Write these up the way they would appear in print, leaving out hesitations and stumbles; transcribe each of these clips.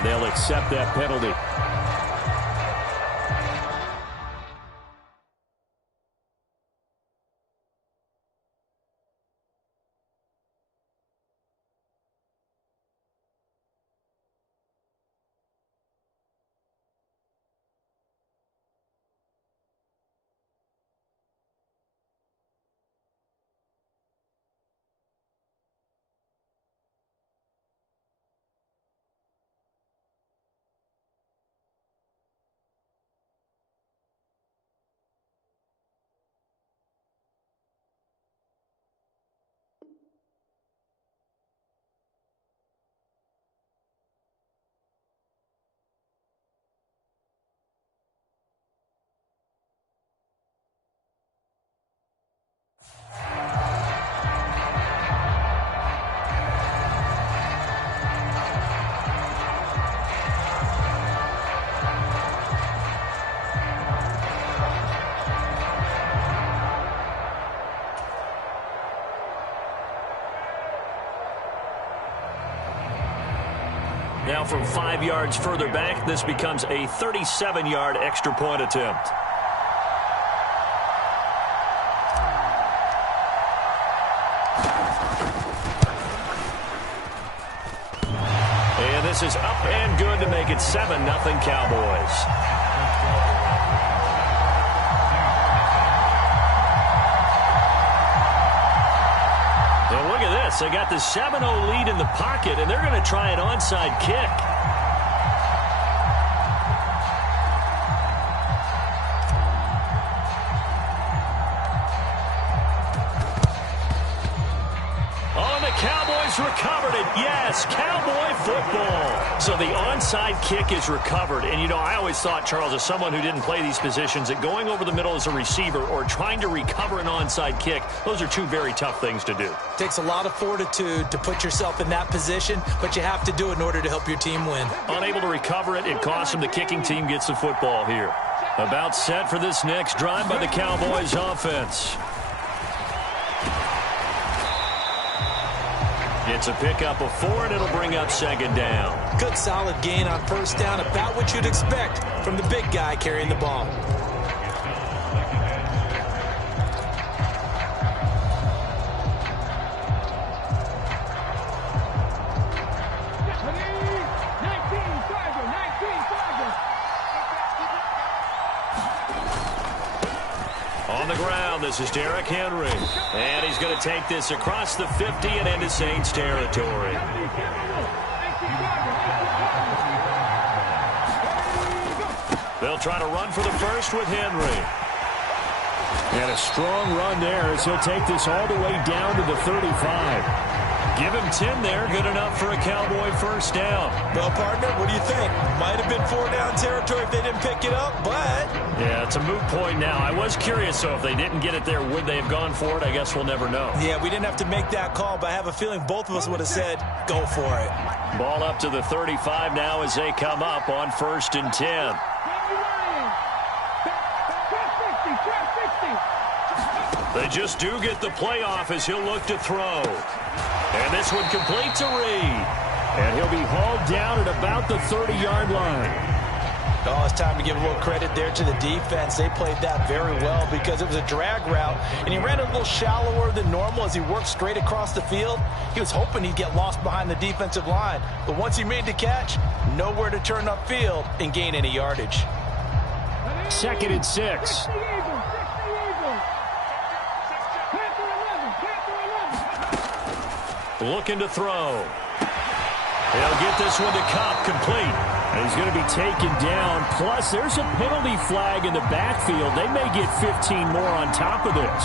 And they'll accept that penalty. Now from 5 yards further back, this becomes a 37-yard extra point attempt. And this is up and good to make it 7-0 Cowboys. They got the 7-0 lead in the pocket, and they're going to try an onside kick. Oh, and the Cowboys recovered it. Yes, Cowboy football. So the onside kick is recovered. And, you know, I always thought, Charles, as someone who didn't play these positions, that going over the middle as a receiver or trying to recover an onside kick, those are two very tough things to do. Takes a lot of fortitude to put yourself in that position, but you have to do it in order to help your team win. Unable to recover it, it costs them. The kicking team gets the football here. About set for this next drive by the Cowboys offense. It's a pickup of 4, and it'll bring up second down. Good solid gain on first down, about what you'd expect from the big guy carrying the ball. On the ground, this is Derrick Henry. And he's going to take this across the 50 and into Saints territory. They'll try to run for the first with Henry. And a strong run there as he'll take this all the way down to the 35. Give him 10 there, good enough for a Cowboy first down. Well, partner, what do you think? Might have been 4-down territory if they didn't pick it up, but... Yeah, it's a moot point now. I was curious, so if they didn't get it there, would they have gone for it? I guess we'll never know. Yeah, we didn't have to make that call, but I have a feeling both of us would have said, go for it. Ball up to the 35 now as they come up on 1st and 10. They just do get the playoff as he'll look to throw. And this one complete to Reed. And he'll be hauled down at about the 30-yard line. Oh, it's time to give a little credit there to the defense. They played that very well because it was a drag route, and he ran a little shallower than normal as he worked straight across the field. He was hoping he'd get lost behind the defensive line. But once he made the catch, nowhere to turn upfield and gain any yardage. 2nd and 6. Looking to throw. He'll get this one to Cobb complete. And he's going to be taken down. Plus, there's a penalty flag in the backfield. They may get 15 more on top of this.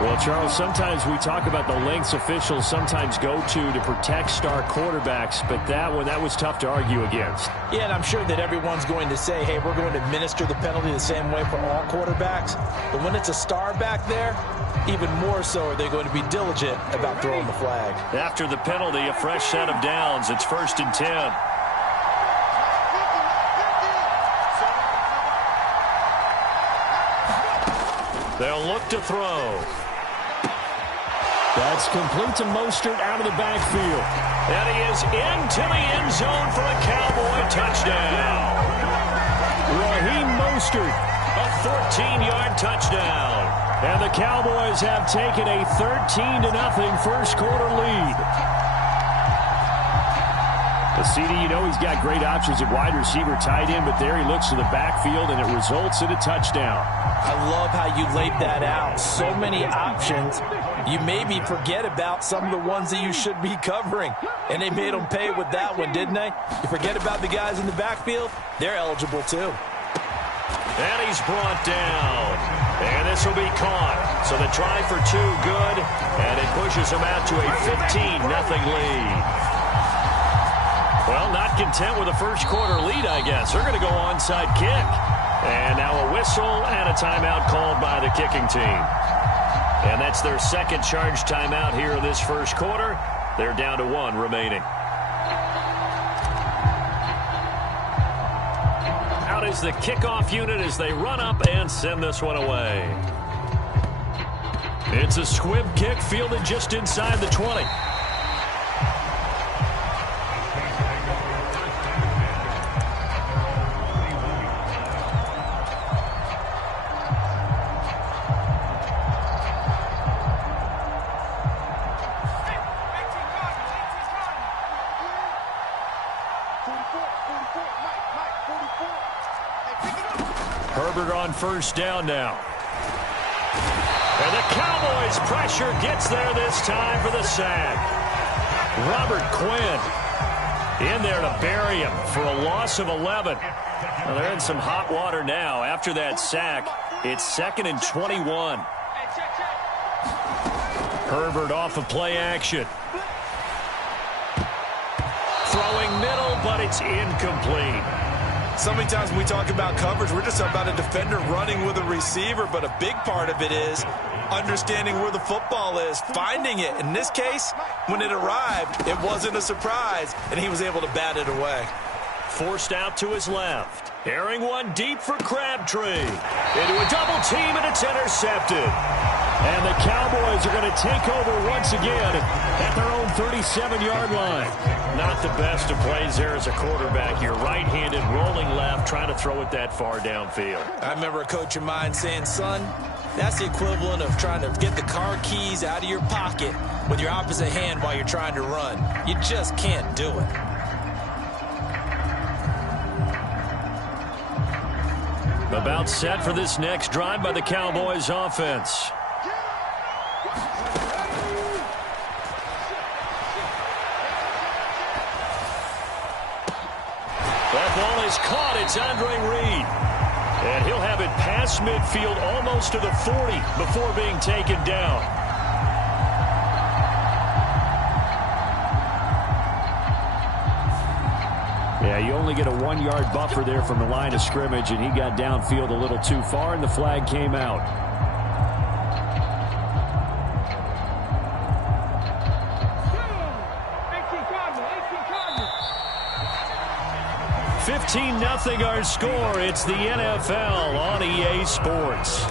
Well, Charles, sometimes we talk about the lengths officials sometimes go to protect star quarterbacks, but that was tough to argue against. Yeah, and I'm sure that everyone's going to say, hey, we're going to administer the penalty the same way for all quarterbacks. But when it's a star back there, even more so are they going to be diligent about throwing the flag. After the penalty, a fresh set of downs. It's 1st and 10. They'll look to throw. That's complete to Mostert out of the backfield. And he is into the end zone for a Cowboy touchdown. Raheem Mostert, a 14-yard touchdown. And the Cowboys have taken a 13-0 first quarter lead. The CD, you know he's got great options at wide receiver, tight end, but there he looks to the backfield, and it results in a touchdown. I love how you laid that out. So many options. You maybe forget about some of the ones that you should be covering. And they made them pay with that one, didn't they? You forget about the guys in the backfield, they're eligible too. And he's brought down. And this will be caught. So the try for two, good. And it pushes him out to a 15-0 lead. Well, not content with a first quarter lead, I guess. They're going to go onside kick. And now a whistle and a timeout called by the kicking team. And that's their second charge timeout here in this first quarter. They're down to one remaining. Out is the kickoff unit as they run up and send this one away. It's a squib kick fielded just inside the 20. Herbert on first down now. And the Cowboys' pressure gets there this time for the sack. Robert Quinn in there to bury him for a loss of 11. Well, they're in some hot water now. After that sack, it's 2nd and 21. Herbert off of play action. Throwing middle, but it's incomplete. So many times when we talk about coverage, we're just talking about a defender running with a receiver, but a big part of it is understanding where the football is, finding it. In this case, when it arrived, it wasn't a surprise, and he was able to bat it away. Forced out to his left. Airing one deep for Crabtree. Into a double team, and it's intercepted. And the Cowboys are going to take over once again at their own 37-yard line. Not the best of plays there as a quarterback. You're right-handed, rolling left, trying to throw it that far downfield. I remember a coach of mine saying, son, that's the equivalent of trying to get the car keys out of your pocket with your opposite hand while you're trying to run. You just can't do it. About set for this next drive by the Cowboys offense. That ball is caught. It's Andre Reed. And he'll have it past midfield almost to the 40 before being taken down. Yeah, you only get a 1-yard buffer there from the line of scrimmage, and he got downfield a little too far, and the flag came out. 15-0 our score. It's the NFL on EA Sports.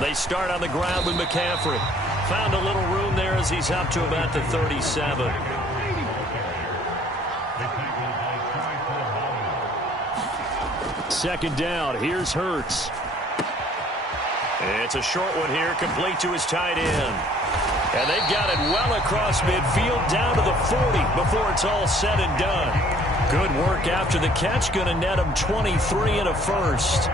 They start on the ground with McCaffrey. Found a little room there as he's up to about the 37. Second down. Here's Hurts. It's a short one here, complete to his tight end. And they've got it well across midfield, down to the 40 before it's all said and done. Good work after the catch. Going to net him 23 and a first.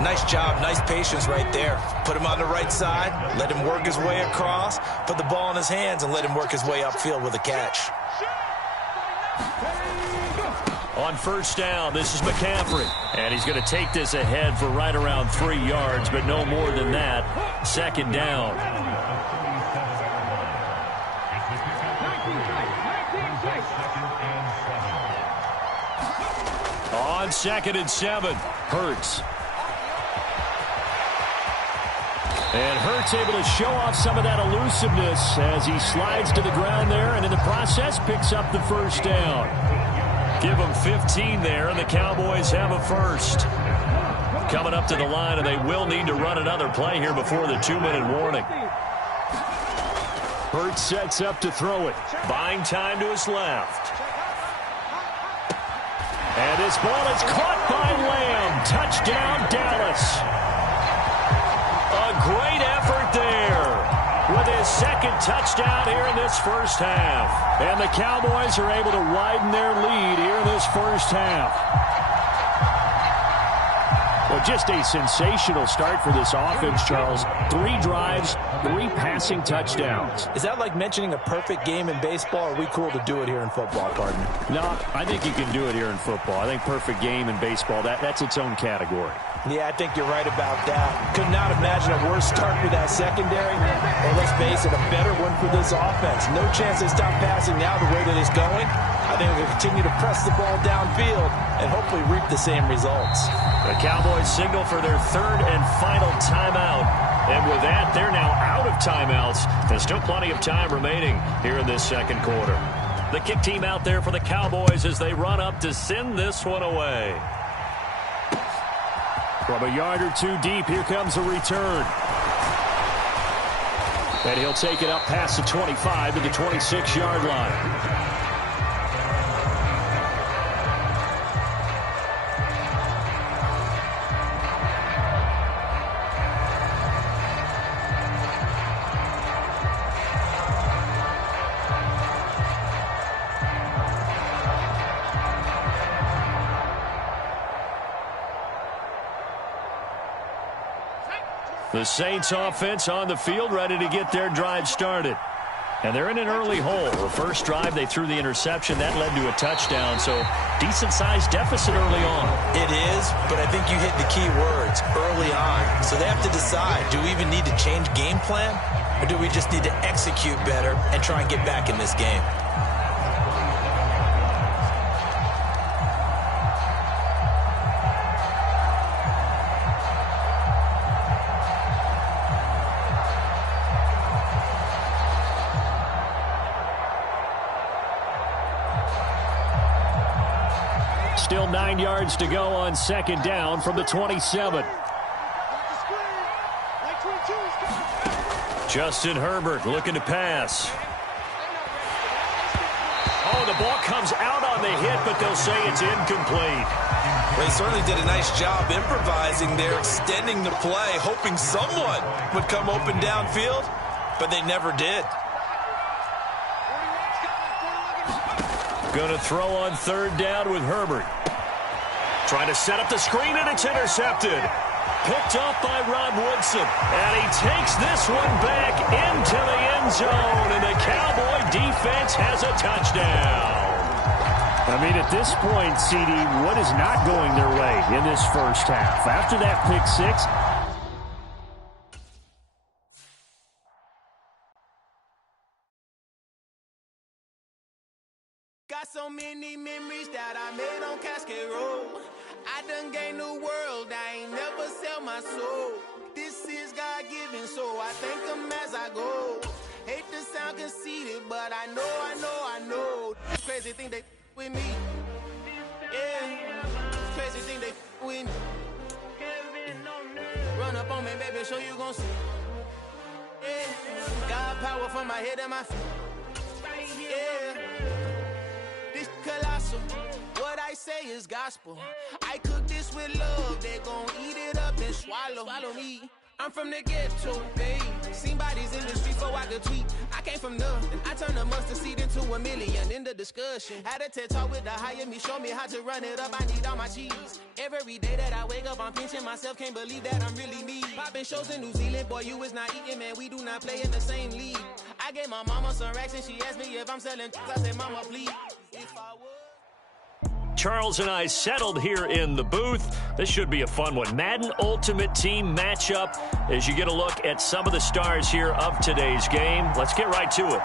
Nice job, nice patience right there. Put him on the right side, let him work his way across, put the ball in his hands, and let him work his way upfield with a catch. On first down, this is McCaffrey. And he's going to take this ahead for right around 3 yards, but no more than that. second down. On 2nd and 7, Hurts. And Hurts able to show off some of that elusiveness as he slides to the ground there, and in the process picks up the first down. Give them 15 there, and the Cowboys have a first. Coming up to the line, and they will need to run another play here before the 2-minute warning. Hurts sets up to throw it. Buying time to his left. And this ball is caught by Lamb. Touchdown, Dallas. A great effort there with his second touchdown here in this first half. And the Cowboys are able to widen their lead here in this first half. Well, just a sensational start for this offense, Charles. 3 drives, 3 passing touchdowns. Is that like mentioning a perfect game in baseball, or are we cool to do it here in football, partner? No, I think you can do it here in football. I think perfect game in baseball, that's its own category. Yeah, I think you're right about that. Could not imagine a worse start for that secondary, or let's face it, a better one for this offense. No chance they stop passing now the way that it's going. I think they'll continue to press the ball downfield and hopefully reap the same results. The Cowboys signal for their 3rd and final timeout. And with that, they're now out of timeouts. There's still plenty of time remaining here in this second quarter. The kick team out there for the Cowboys as they run up to send this one away. From a yard or 2 deep, here comes a return. And he'll take it up past the 25 to the 26-yard line. The Saints offense on the field, ready to get their drive started. And they're in an early hole. The first drive, they threw the interception. That led to a touchdown, so decent-sized deficit early on. It is, but I think you hit the key words, early on. So they have to decide, do we even need to change game plan, or do we just need to execute better and try and get back in this game? Still 9 yards to go on 2nd down from the 27. Justin Herbert looking to pass. Oh, the ball comes out on the hit, but they'll say it's incomplete. They certainly did a nice job improvising there, extending the play, hoping someone would come open downfield, but they never did. Going to throw on 3rd down with Herbert. Trying to set up the screen, and it's intercepted. Picked up by Rod Woodson. And he takes this one back into the end zone, and the Cowboy defense has a touchdown. I mean, at this point, CD, what is not going their way in this first half? After that pick 6, got so many memories that I made on Cascade Road. I done gained the world, I ain't never sell my soul. This is God-given, so I thank him as I go. Hate to sound conceited, but I know. Crazy thing they with me. Yeah, crazy thing they with me. Run up on me, baby, show you gon' see. Yeah, God power from my head and my feet. Yeah. Colossal, what I say is gospel. I cook this with love, they gon' eat it up and swallow me. I'm from the ghetto, babe. Seen bodies in the street before I could tweet. I came from nothing, I turned a mustard seed into a million. In the discussion, had a TED talk with the higher me, show me how to run it up, I need all my cheese. Every day that I wake up, I'm pinching myself, can't believe that I'm really me. Popping shows in New Zealand, boy, you is not eating, man, we do not play in the same league. I gave my mama some racks and she asked me if I'm selling, I said, mama, please. If I would. Charles and I settled here in the booth. This should be a fun one. Madden Ultimate Team matchup as you get a look at some of the stars here of today's game. Let's get right to it.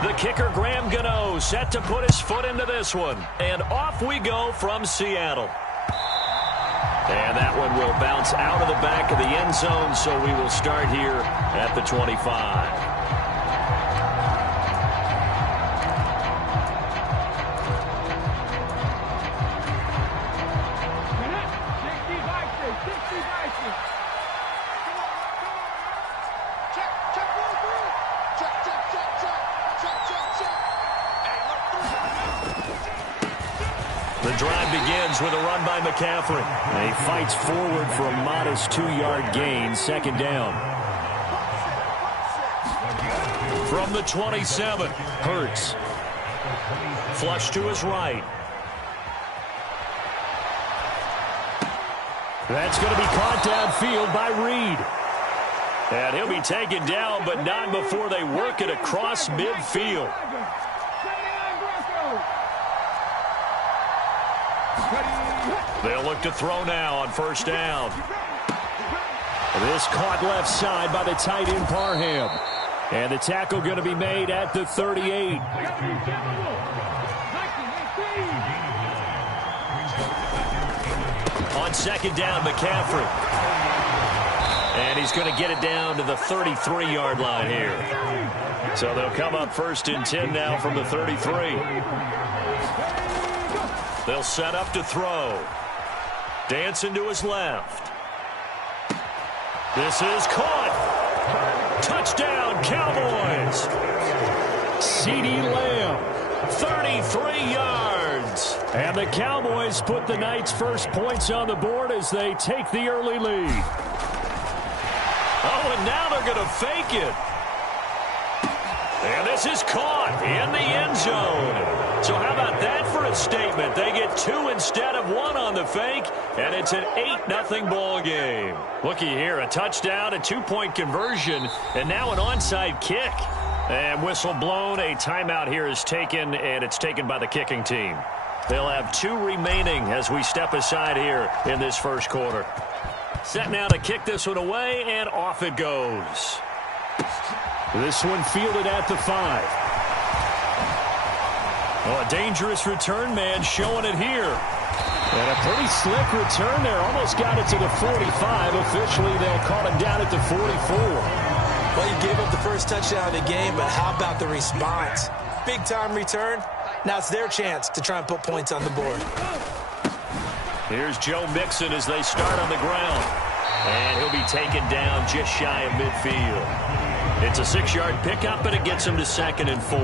The kicker, Graham Gano, set to put his foot into this one. And off we go from Seattle. And that one will bounce out of the back of the end zone, so we will start here at the 25. The drive begins with a run by McCaffrey. And he fights forward for a modest 2-yard gain, second down. From the 27, Hurts. Flush to his right. That's going to be caught downfield by Reed. And he'll be taken down, but not before they work it across midfield. They'll look to throw now on first down. This caught left side by the tight end Parham. And the tackle going to be made at the 38. On second down, McCaffrey. And he's going to get it down to the 33-yard line here. So they'll come up first and 10 now from the 33. They'll set up to throw. Dancing to his left. This is caught. Touchdown, Cowboys. CeeDee Lamb, 33 yards. And the Cowboys put the night's first points on the board as they take the early lead. Oh, and now they're going to fake it. And this is caught in the end zone. So how about that for a statement? They get 2 instead of 1 on the fake, and it's an 8-0 ball game. Looky here, a touchdown, a 2-point conversion, and now an onside kick. And whistle blown, a timeout here is taken, and it's taken by the kicking team. They'll have 2 remaining as we step aside here in this first quarter. Set now to kick this one away, and off it goes. This one fielded at the 5. Oh, a dangerous return man showing it here. And a pretty slick return there. Almost got it to the 45. Officially, they'll call it down at the 44. Well, you gave up the first touchdown of the game, but how about the response? Big-time return. Now it's their chance to try and put points on the board. Here's Joe Mixon as they start on the ground. And he'll be taken down just shy of midfield. It's a 6-yard pickup, and it gets him to 2nd and 4.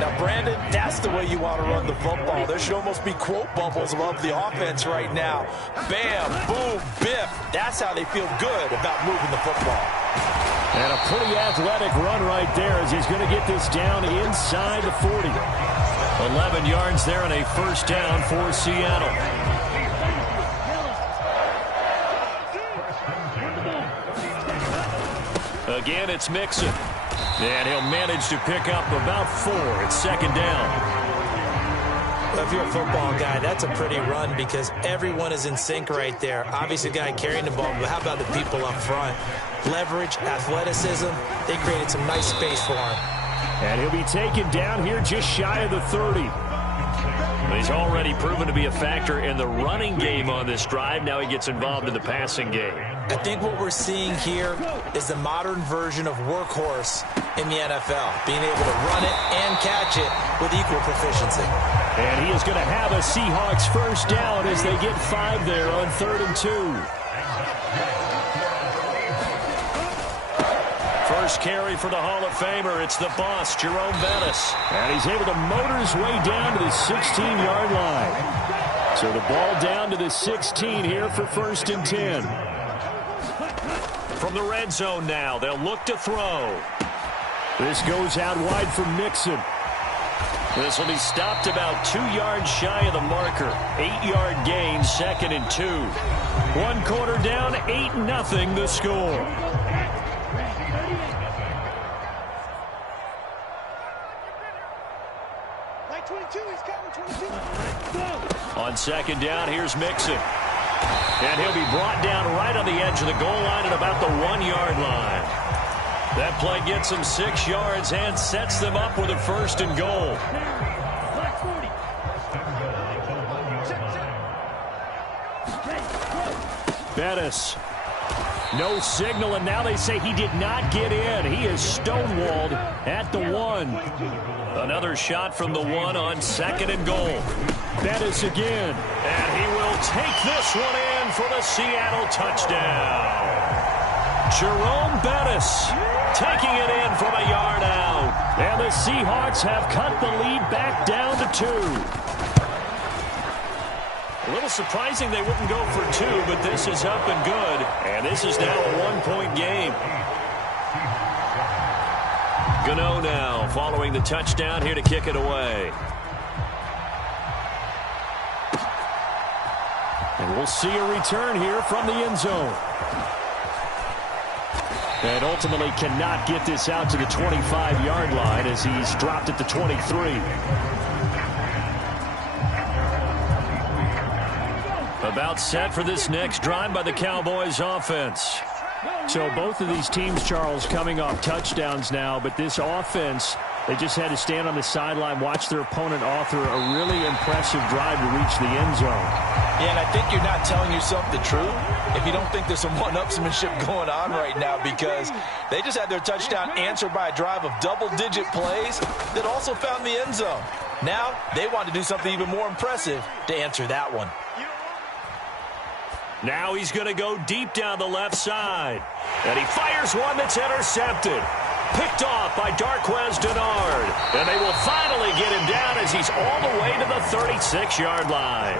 Now, Brandon, that's the way you want to run the football. There should almost be quote bubbles above the offense right now. Bam, boom, biff. That's how they feel good about moving the football. And a pretty athletic run right there as he's going to get this down inside the 40. 11 yards there and a first down for Seattle. Again, it's Mixon. And he'll manage to pick up about 4. It's 2nd down. Well, if you're a football guy, that's a pretty run because everyone is in sync right there. Obviously, the guy carrying the ball, but how about the people up front? Leverage, athleticism, they created some nice space for him. And he'll be taken down here just shy of the 30. He's already proven to be a factor in the running game on this drive. Now he gets involved in the passing game. I think what we're seeing here is the modern version of workhorse in the NFL, being able to run it and catch it with equal proficiency. And he is going to have a Seahawks first down as they get 5 there on 3rd and 2. First carry for the Hall of Famer. It's the boss, Jerome Bettis. And he's able to motor his way down to the 16-yard line. So the ball down to the 16 here for 1st and 10. From the red zone now, they'll look to throw. This goes out wide for Mixon. This will be stopped about 2 yards shy of the marker. 8-yard gain, 2nd and 2. 1 quarter down, 8-0 the score. On 2nd down, here's Mixon. And he'll be brought down right on the edge of the goal line at about the 1-yard line. That play gets them 6 yards and sets them up with a 1st and goal. Bettis. No signal, and now they say he did not get in. He is stonewalled at the 1. Another shot from the 1 on 2nd and goal. Bettis again, and he will take this one in for the Seattle touchdown. Jerome Bettis taking it in from a yard out. And the Seahawks have cut the lead back down to 2. A little surprising they wouldn't go for 2, but this is up and good. And this is now a 1-point game. Gano now following the touchdown here to kick it away. And we'll see a return here from the end zone. And ultimately cannot get this out to the 25-yard line as he's dropped at the 23. About set for this next drive by the Cowboys offense. So both of these teams, Charles, coming off touchdowns now, but this offense, they just had to stand on the sideline, watch their opponent author a really impressive drive to reach the end zone. Yeah, and I think you're not telling yourself the truth if you don't think there's some one-upsmanship going on right now, because they just had their touchdown answered by a drive of double-digit plays that also found the end zone. Now they want to do something even more impressive to answer that one. Now he's going to go deep down the left side. And he fires one that's intercepted. Picked off by Darquez Denard. And they will finally get him down as he's all the way to the 36-yard line.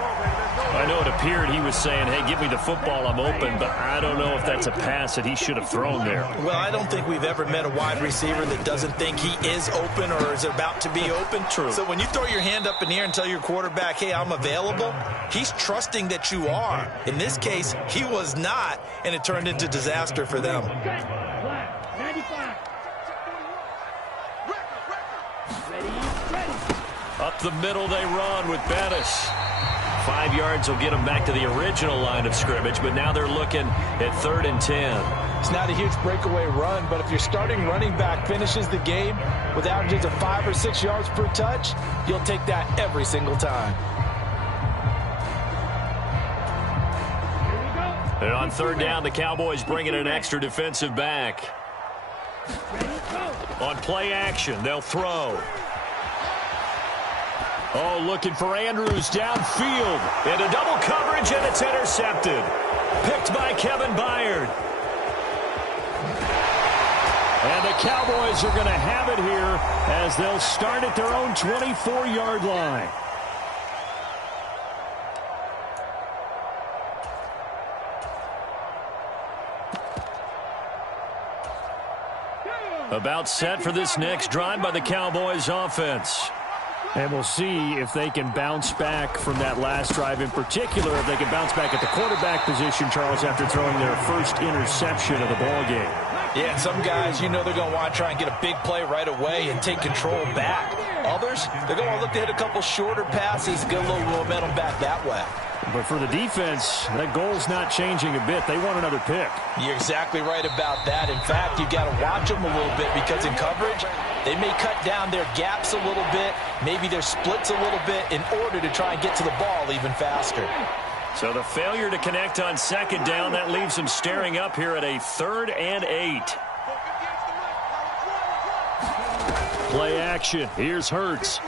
I know it appeared he was saying, hey, give me the football, I'm open, but I don't know if that's a pass that he should have thrown there. Well, I don't think we've ever met a wide receiver that doesn't think he is open or is about to be open. True. So when you throw your hand up in the air and tell your quarterback, hey, I'm available, he's trusting that you are. In this case, he was not, and it turned into disaster for them. Up the middle they run with Bettis. 5 yards will get them back to the original line of scrimmage, but now they're looking at 3rd and 10. It's not a huge breakaway run, but if your starting running back finishes the game with averages of 5 or 6 yards per touch, you'll take that every single time. And on 3rd down, the Cowboys bring in an extra defensive back. On play action, they'll throw. Oh, looking for Andrews downfield. Into double coverage, and it's intercepted. Picked by Kevin Byard. And the Cowboys are going to have it here as they'll start at their own 24-yard line. About set for this next drive by the Cowboys offense. And we'll see if they can bounce back from that last drive, in particular, if they can bounce back at the quarterback position, Charles, after throwing their first interception of the ball game. Yeah, some guys, you know they're going to want to try and get a big play right away and take control back. Others, they're going to look to hit a couple shorter passes, get a little momentum back that way. But for the defense, that goal's not changing a bit. They want another pick. You're exactly right about that. In fact, you've got to watch them a little bit because in coverage, they may cut down their gaps a little bit, maybe their splits a little bit in order to try and get to the ball even faster. So the failure to connect on 2nd down, that leaves them staring up here at a 3rd and 8. Play action. Here's Hurts.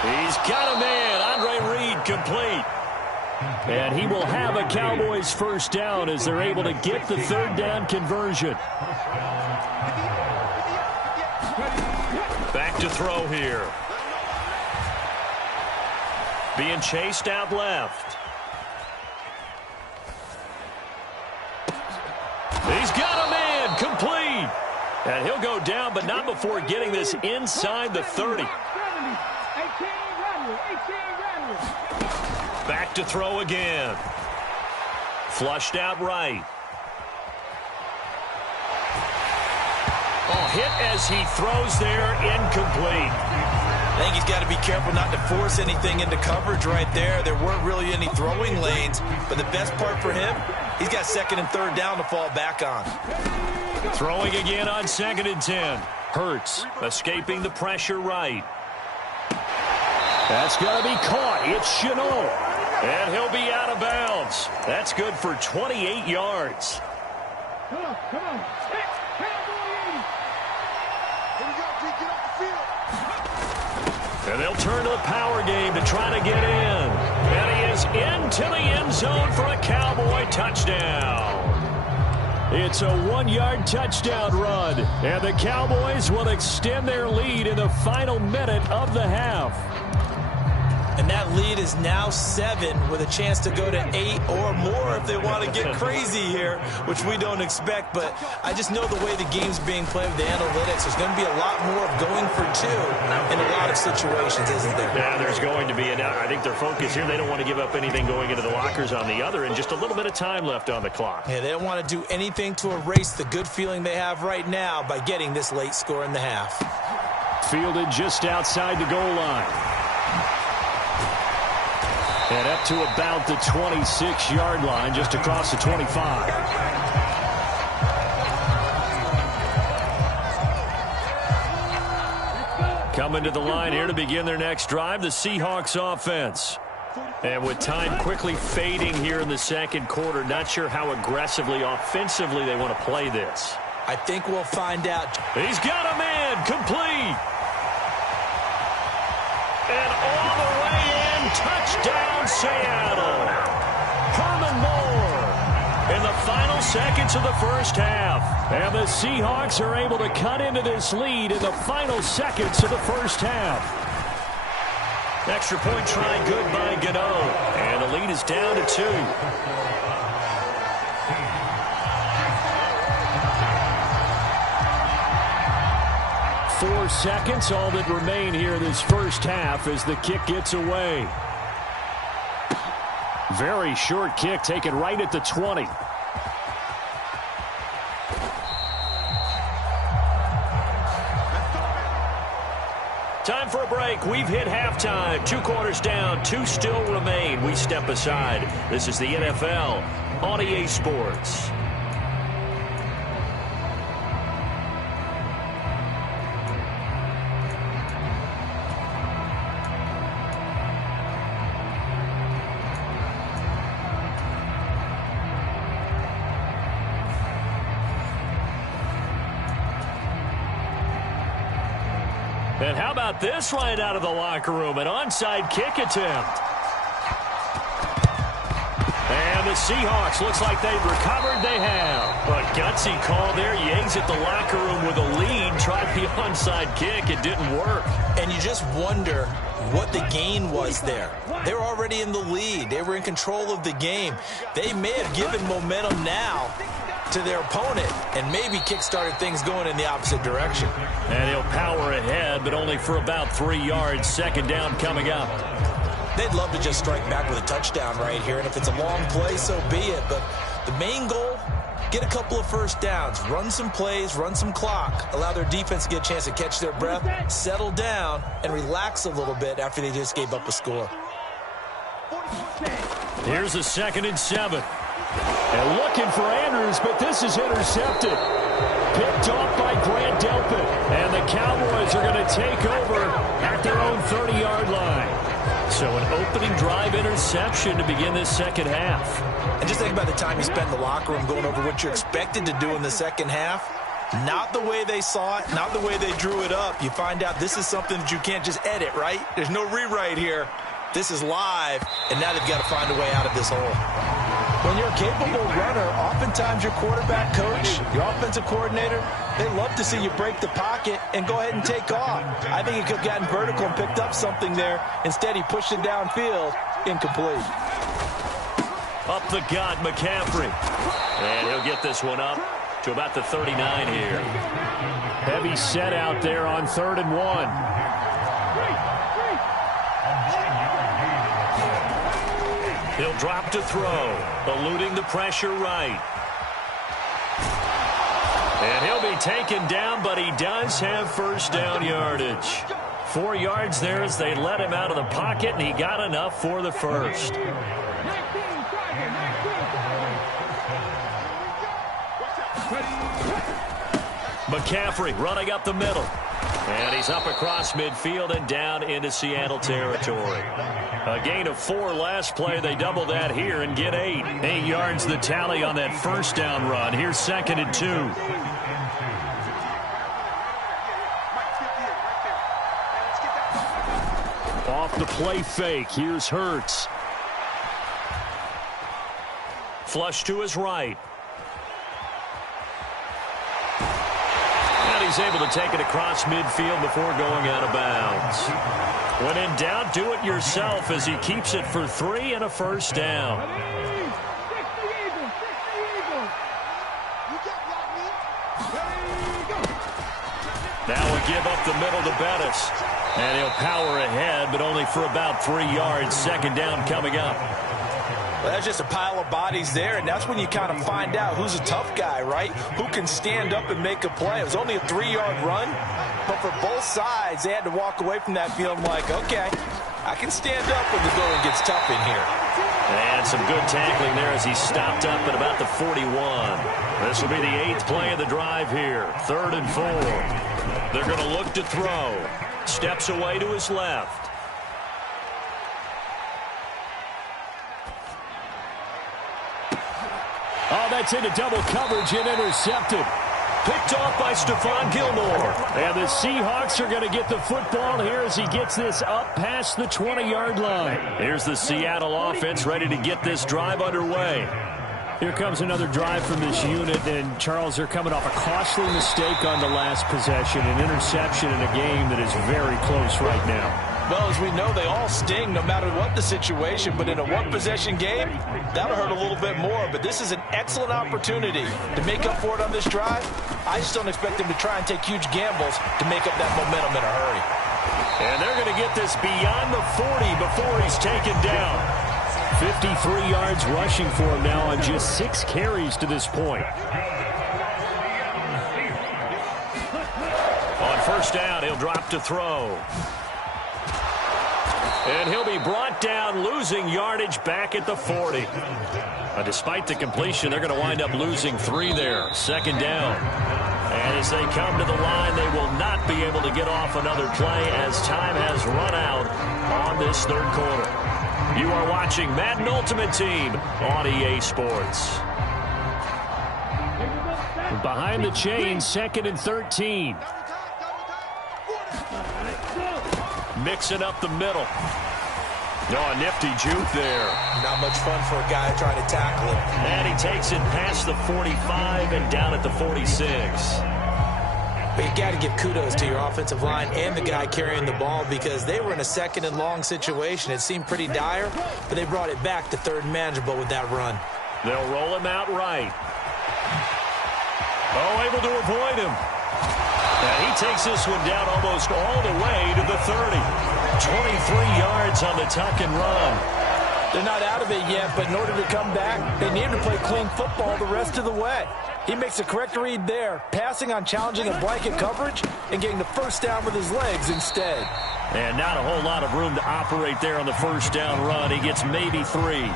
He's got a man. Andre Reed complete. And he will have a Cowboys first down as they're able to get the 3rd down conversion. Back to throw here. Being chased out left. He's got a man complete. And he'll go down, but not before getting this inside the 30. Back to throw again. Flushed out right. Oh, hit as he throws there, incomplete. I think he's got to be careful not to force anything into coverage right there. There weren't really any throwing lanes, but the best part for him, he's got second and third down to fall back on. Throwing again on 2nd and 10. Hurts escaping the pressure right. That's going to be caught. It's Chenault. And he'll be out of bounds. That's good for 28 yards. Come on. Hey, here we go, G. Get off the field. And they'll turn to the power game to try to get in. And he is into the end zone for a Cowboy touchdown. It's a 1-yard touchdown run. And the Cowboys will extend their lead in the final minute of the half. And that lead is now 7 with a chance to go to 8 or more if they want to get crazy here, which we don't expect. But I just know the way the game's being played with the analytics, there's going to be a lot more of going for 2 in a lot of situations, isn't there? Yeah, there's going to be. And I think their focus here, they don't want to give up anything going into the lockers on the other, and just a little bit of time left on the clock. Yeah, they don't want to do anything to erase the good feeling they have right now by getting this late score in the half. Fielded just outside the goal line. And up to about the 26-yard line, just across the 25. Coming to the line here to begin their next drive, the Seahawks offense. And with time quickly fading here in the second quarter, not sure how aggressively, offensively they want to play this. I think we'll find out. He's got a man, complete. And all the way in, touchdown Seattle. Herman Moore in the final seconds of the first half. And the Seahawks are able to cut into this lead in the final seconds of the first half. Extra point try good by Gano. And the lead is down to 2. 4 seconds, all that remain here in this first half as the kick gets away. Very short kick taken right at the 20. Time for a break. We've hit halftime. 2 quarters down, 2 still remain. We step aside. This is the NFL on EA Sports. And how about this right out of the locker room? An onside kick attempt. And the Seahawks, looks like they've recovered. They have. But gutsy call there. Yanks at the locker room with a lead. Tried the onside kick. It didn't work. And you just wonder what the gain was there. They were already in the lead. They were in control of the game. They may have given momentum now to their opponent and maybe kick-started things going in the opposite direction. And he'll power ahead, but only for about 3 yards. Second down coming up. They'd love to just strike back with a touchdown right here, and if it's a long play, so be it. But the main goal, get a couple of first downs, run some plays, run some clock, allow their defense to get a chance to catch their breath, settle down, and relax a little bit after they just gave up a score. Here's a 2nd and 7. And looking for Andrews, but this is intercepted. Picked off by Grant Delpit. And the Cowboys are going to take over at their own 30-yard line. So an opening drive interception to begin this second half. And just think about the time you spend in the locker room going over what you're expected to do in the second half. Not the way they saw it, not the way they drew it up. You find out this is something that you can't just edit, right? There's no rewrite here. This is live, and now they've got to find a way out of this hole. When you're a capable runner, oftentimes your quarterback coach, your offensive coordinator, they love to see you break the pocket and go ahead and take off. I think he could have gotten vertical and picked up something there. Instead, he pushed it downfield, incomplete. Up the gut, McCaffrey. And he'll get this one up to about the 39 here. Heavy set out there on 3rd and 1. He'll drop to throw, eluding the pressure right. And he'll be taken down, but he does have first down yardage. 4 yards there as they let him out of the pocket, and he got enough for the first. McCaffrey running up the middle. And he's up across midfield and down into Seattle territory. A gain of 4 last play. They double that here and get 8. 8 yards the tally on that first down run. Here's 2nd and 2. Off the play fake. Here's Hurts. Flush to his right. And he's able to take it across midfield before going out of bounds. When in doubt, do it yourself as he keeps it for 3 and a first down. Now we give up the middle to Bettis. And he'll power ahead, but only for about 3 yards. 2nd down coming up. Well, that's just a pile of bodies there, and that's when you kind of find out who's a tough guy, right? Who can stand up and make a play. It was only a 3-yard run, but for both sides, they had to walk away from that field like, okay, I can stand up when the going gets tough in here. And some good tackling there as he stopped up at about the 41. This will be the 8th play of the drive here. 3rd and 4. They're going to look to throw. Steps away to his left. Oh, that's into double coverage and intercepted. Picked off by Stephon Gilmore. And the Seahawks are going to get the football here as he gets this up past the 20-yard line. Here's the Seattle offense ready to get this drive underway. Here comes another drive from this unit, and Charles, they're coming off a costly mistake on the last possession, an interception in a game that is very close right now. Well, as we know, they all sting no matter what the situation, but in a one-possession game, that'll hurt a little bit more. But this is an excellent opportunity to make up for it on this drive. I just don't expect them to try and take huge gambles to make up that momentum in a hurry. And they're going to get this beyond the 40 before he's taken down. 53 yards rushing for him now on just 6 carries to this point. On first down, he'll drop to throw. And he'll be brought down, losing yardage back at the 40. Despite the completion, they're going to wind up losing 3 there. 2nd down. And as they come to the line, they will not be able to get off another play as time has run out on this 3rd quarter. You are watching Madden Ultimate Team on EA Sports. Behind the chains, 2nd and 13. Mixing up the middle. Oh, a nifty juke there. Not much fun for a guy trying to tackle him. And he takes it past the 45 and down at the 46. But you got to give kudos to your offensive line and the guy carrying the ball because they were in a 2nd and long situation. It seemed pretty dire, but they brought it back to 3rd and manageable with that run. They'll roll him out right. Oh, able to avoid him. And he takes this one down almost all the way to the 30. 23 yards on the tuck and run. They're not out of it yet, but in order to come back, they need to play clean football the rest of the way. He makes a correct read there, passing on challenging a blanket coverage and getting the first down with his legs instead. And not a whole lot of room to operate there on the first down run. He gets maybe 3.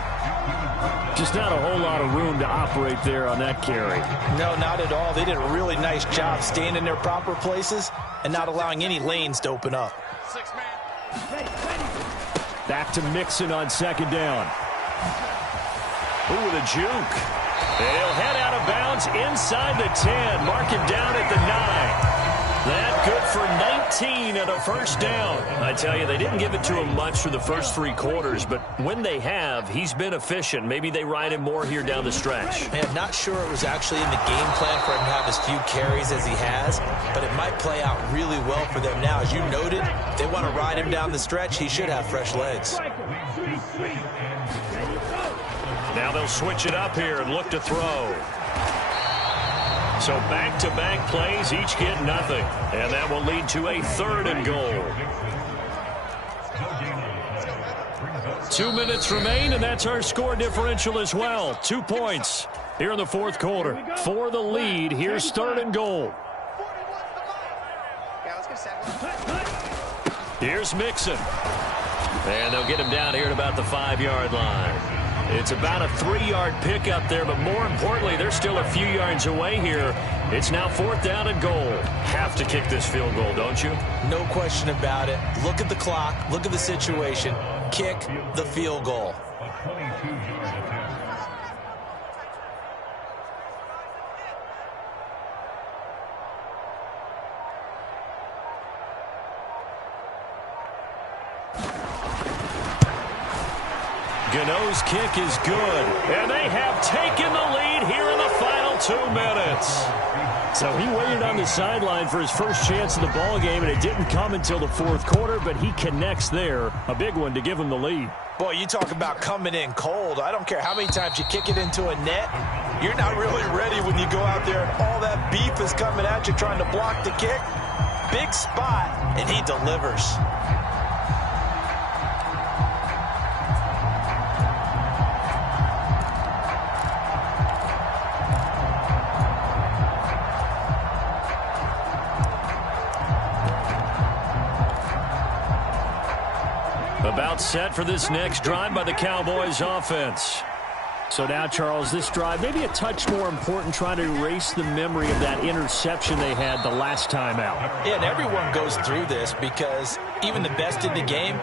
Just not a whole lot of room to operate there on that carry. No, not at all. They did a really nice job staying in their proper places and not allowing any lanes to open up. Back to Mixon on 2nd down. Ooh, with a juke. They'll head out of bounds inside the 10. Mark him down at the 9. That good for 19 and a first down. I tell you, they didn't give it to him much for the first 3 quarters, but when they have, he's been efficient. Maybe they ride him more here down the stretch. Man, not sure it was actually in the game plan for him to have as few carries as he has, but it might play out really well for them now. As you noted, if they want to ride him down the stretch, he should have fresh legs. Now they'll switch it up here and look to throw. So back-to-back plays, each get nothing. And that will lead to a 3rd and goal. 2 minutes remain, and that's our score differential as well. 2 points here in the 4th quarter. For the lead, here's 3rd and goal. Here's Mixon. And they'll get him down here at about the 5-yard line. It's about a 3-yard pickup there, but more importantly, they're still a few yards away here. It's now 4th down and goal. Have to kick this field goal, don't you? No question about it. Look at the clock. Look at the situation. Kick the field goal. Gano's kick is good, and they have taken the lead here in the final 2 minutes. So he waited on the sideline for his first chance of the ball game, and it didn't come until the 4th quarter, but he connects there. A big one to give him the lead. Boy, you talk about coming in cold. I don't care how many times you kick it into a net. You're not really ready when you go out there and all that beef is coming at you trying to block the kick. Big spot, and he delivers. About set for this next drive by the Cowboys offense. So now, Charles, this drive maybe a touch more important, trying to erase the memory of that interception they had the last time out. Yeah, and everyone goes through this because even the best in the game,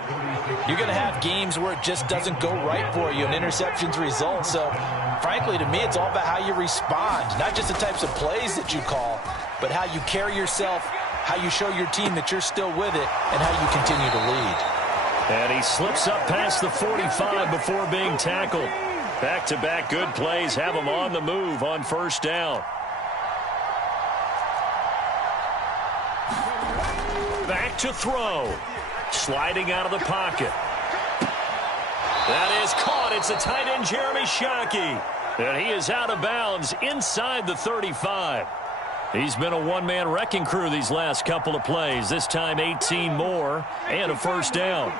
you're going to have games where it just doesn't go right for you and interceptions result. So, frankly, to me, it's all about how you respond, not just the types of plays that you call, but how you carry yourself, how you show your team that you're still with it, and how you continue to lead. And he slips up past the 45 before being tackled. Back-to-back good plays have him on the move on 1st down. Back to throw. Sliding out of the pocket. That is caught. It's the tight end, Jeremy Shockey. And he is out of bounds inside the 35. He's been a one-man wrecking crew these last couple of plays. This time 18 more and a 1st down.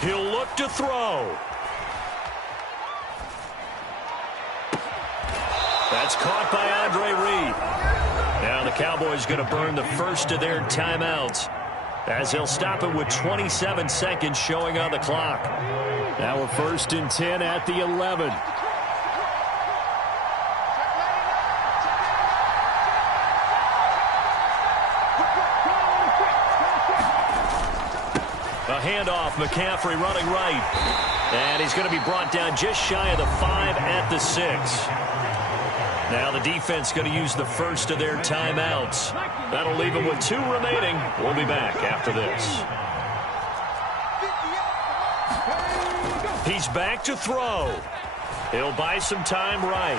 He'll look to throw. That's caught by Andre Reed. Now the Cowboys going to burn the first of their timeouts as they'll stop it with 27 seconds showing on the clock. Now we're 1st and 10 at the 11. A handoff, McCaffrey running right. And he's going to be brought down just shy of the 5 at the 6. Now the defense going to use the first of their timeouts. That'll leave them with 2 remaining. We'll be back after this. He's back to throw. He'll buy some time right.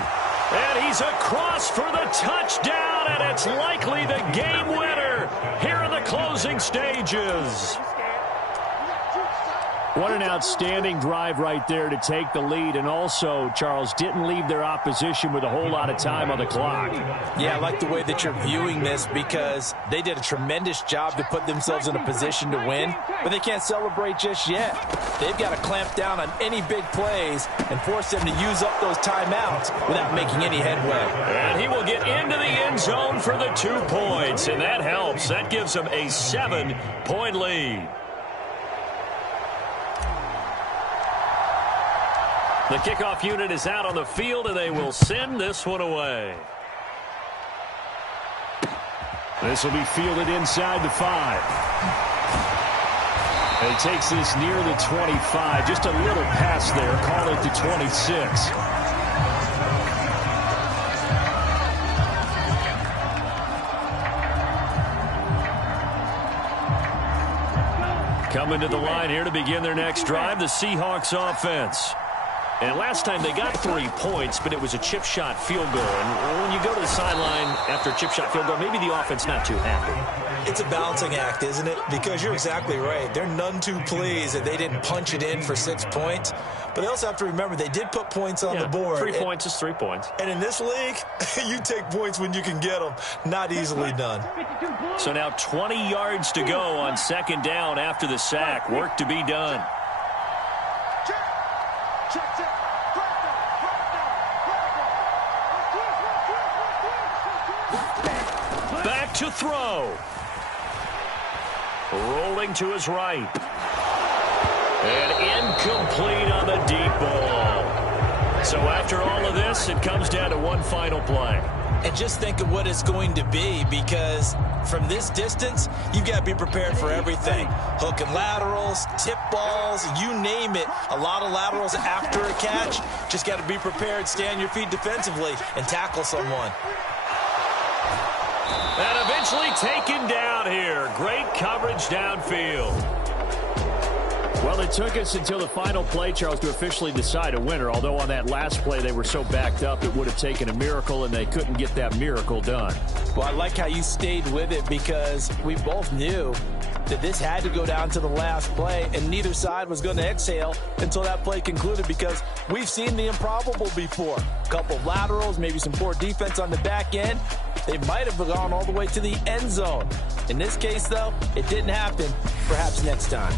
And he's across for the touchdown, and it's likely the game winner here in the closing stages. What an outstanding drive right there to take the lead. And also, Charles, didn't leave their opposition with a whole lot of time on the clock. Yeah, I like the way that you're viewing this because they did a tremendous job to put themselves in a position to win, but they can't celebrate just yet. They've got to clamp down on any big plays and force them to use up those timeouts without making any headway. And he will get into the end zone for the 2 points, and that helps. That gives them a 7-point lead. The kickoff unit is out on the field, and they will send this one away. This will be fielded inside the 5. And he takes this near the 25. Just a little pass there. Call it the 26. Coming to the line here to begin their next drive, the Seahawks offense. And last time they got 3 points, but it was a chip shot field goal. And when you go to the sideline after a chip shot field goal, maybe the offense not too happy. It's a balancing act, isn't it? Because you're exactly right. They're none too pleased that they didn't punch it in for 6 points. But they also have to remember they did put points on the board. 3 points is 3 points. And in this league, you take points when you can get them. Not easily done. So now 20 yards to go on second down after the sack. Work to be done. Back to throw. Rolling to his right. And incomplete on the deep ball. So after all of this, it comes down to one final play. And just think of what it's going to be, because from this distance, you've got to be prepared for everything. Hook and laterals, tip balls, you name it. A lot of laterals after a catch. Just got to be prepared, stay on your feet defensively, and tackle someone. And eventually taken down here. Great coverage downfield. Well, it took us until the final play, Charles, to officially decide a winner. Although on that last play, they were so backed up, it would have taken a miracle, and they couldn't get that miracle done. Well, I like how you stayed with it, because we both knew that this had to go down to the last play, and neither side was going to exhale until that play concluded, because we've seen the improbable before. A couple of laterals, maybe some poor defense on the back end. They might have gone all the way to the end zone. In this case, though, it didn't happen. Perhaps next time.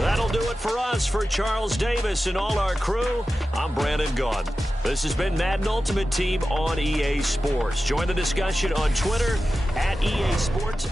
That'll do it for us. For Charles Davis and all our crew, I'm Brandon Gaudin. This has been Madden Ultimate Team on EA Sports. Join the discussion on Twitter at @EA_Sports_.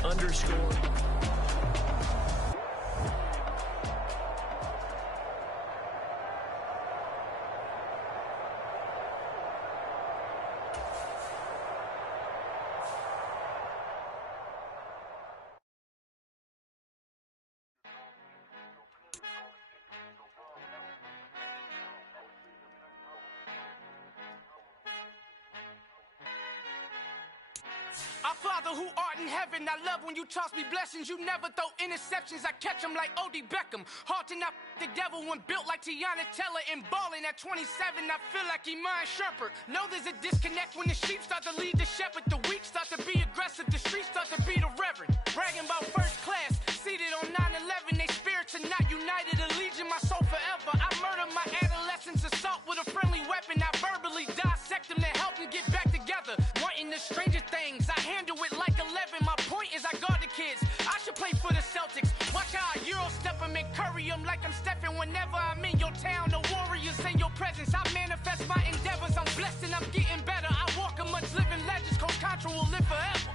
Our Father who art in heaven, I love when you toss me blessings. You never throw interceptions, I catch them like O.D. Beckham. Hard to not the devil when built like Tiana Teller. And balling at 27, I feel like Iman Shumpert. Know there's a disconnect when the sheep start to lead the shepherd. The weak start to be aggressive, the streets start to be the reverend. Bragging about first class, seated on 9/11. They spirits are not united, a legion, my soul forever. I murder my adolescence, assault with a friendly weapon. I verbally dissect them to help them get back together. Wanting the stranger things, I handle it like 11. My point is I guard the kids. I should play for the Celtics. Watch how I Euro step them and curry them like I'm stepping. Whenever I'm in your town, the Warriors in your presence. I manifest my endeavors. I'm blessed and I'm getting better. I walk amongst living legends. Coach Contra will live forever.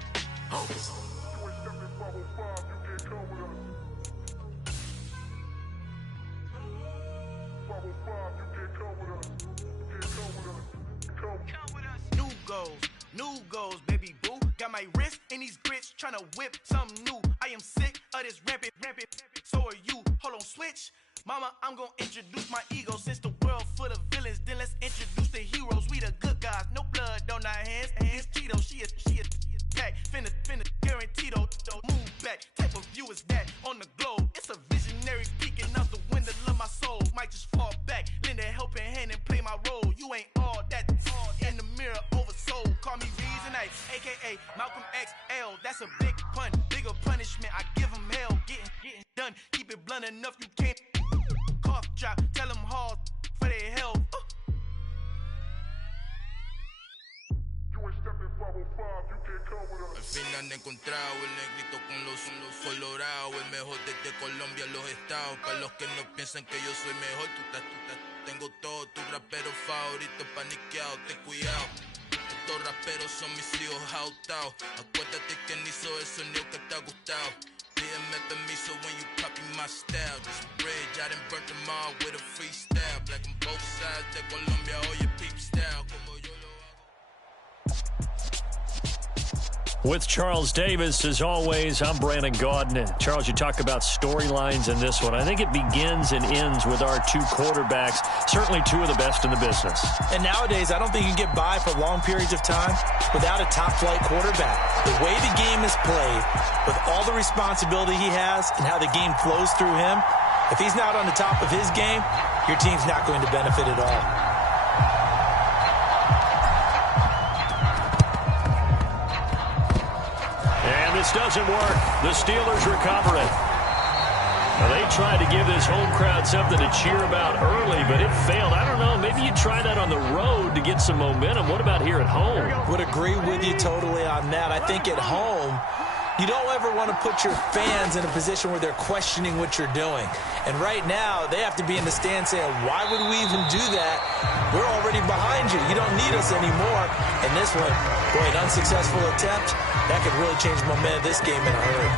New goals, baby boo. Got my wrist in these grits, tryna whip something new. I am sick of this rampant. So are you. Hold on, switch. Mama, I'm gonna introduce my ego. Since the world full of villains, then let's introduce the heroes. We the good guys, no blood on our hands. It's Tito, she is back. Finna, guaranteed. Move back. Type of view is that on the globe? It's a visionary peeking out the window of my soul. Might just fall back, lend a helping hand and play my role. You ain't all that. In the mirror, oversold. Call me Reason X, a.k.a. Malcolm XL. That's a big pun, bigger punishment. I give him hell, getting done. Keep it blunt enough, you can't. Cough drop, tell them hard for their health. Al fin han encontrado el negrito con los colorados, el mejor desde Colombia, los estados. Para los que no piensan que yo soy mejor, tengo todo, tu rapero favorito paniqueado, ten cuidado. Estos raperos son mis hijos jautados. Acuérdate quien hizo el sonido que te ha gustado. Pídeme permiso when you copy my style. This bridge, I done burnt them all with a freestyle. Black on both sides de Colombia, oye peep style, como yo lo hago. With Charles Davis, as always, I'm Brandon Gaudin. And Charles, you talk about storylines in this one. I think it begins and ends with our two quarterbacks, certainly two of the best in the business. And nowadays, I don't think you can get by for long periods of time without a top-flight quarterback. The way the game is played, with all the responsibility he has and how the game flows through him, if he's not on the top of his game, your team's not going to benefit at all. This doesn't work. The Steelers recover it. Now, they tried to give this home crowd something to cheer about early, but it failed. I don't know. Maybe you try that on the road to get some momentum. What about here at home? Would agree with you totally on that. I think at home, you don't ever want to put your fans in a position where they're questioning what you're doing. And right now, they have to be in the stand saying, why would we even do that? We're already behind you. You don't need us anymore. And this one, boy, an unsuccessful attempt, that could really change the momentum of this game in a hurry.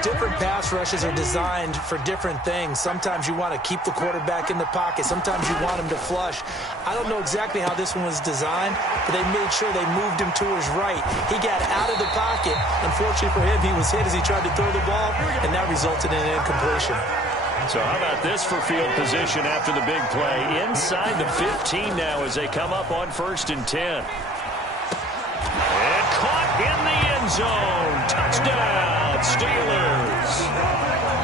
Different pass rushes are designed for different things. Sometimes you want to keep the quarterback in the pocket. Sometimes you want him to flush. I don't know exactly how this one was designed, but they made sure they moved him to his right. He got out of the pocket. Unfortunately for him, he was hit as he tried to throw the ball, and that resulted in an incompletion. So how about this for field position after the big play? Inside the 15 now as they come up on 1st and 10. And caught in the end zone. Touchdown, Steelers.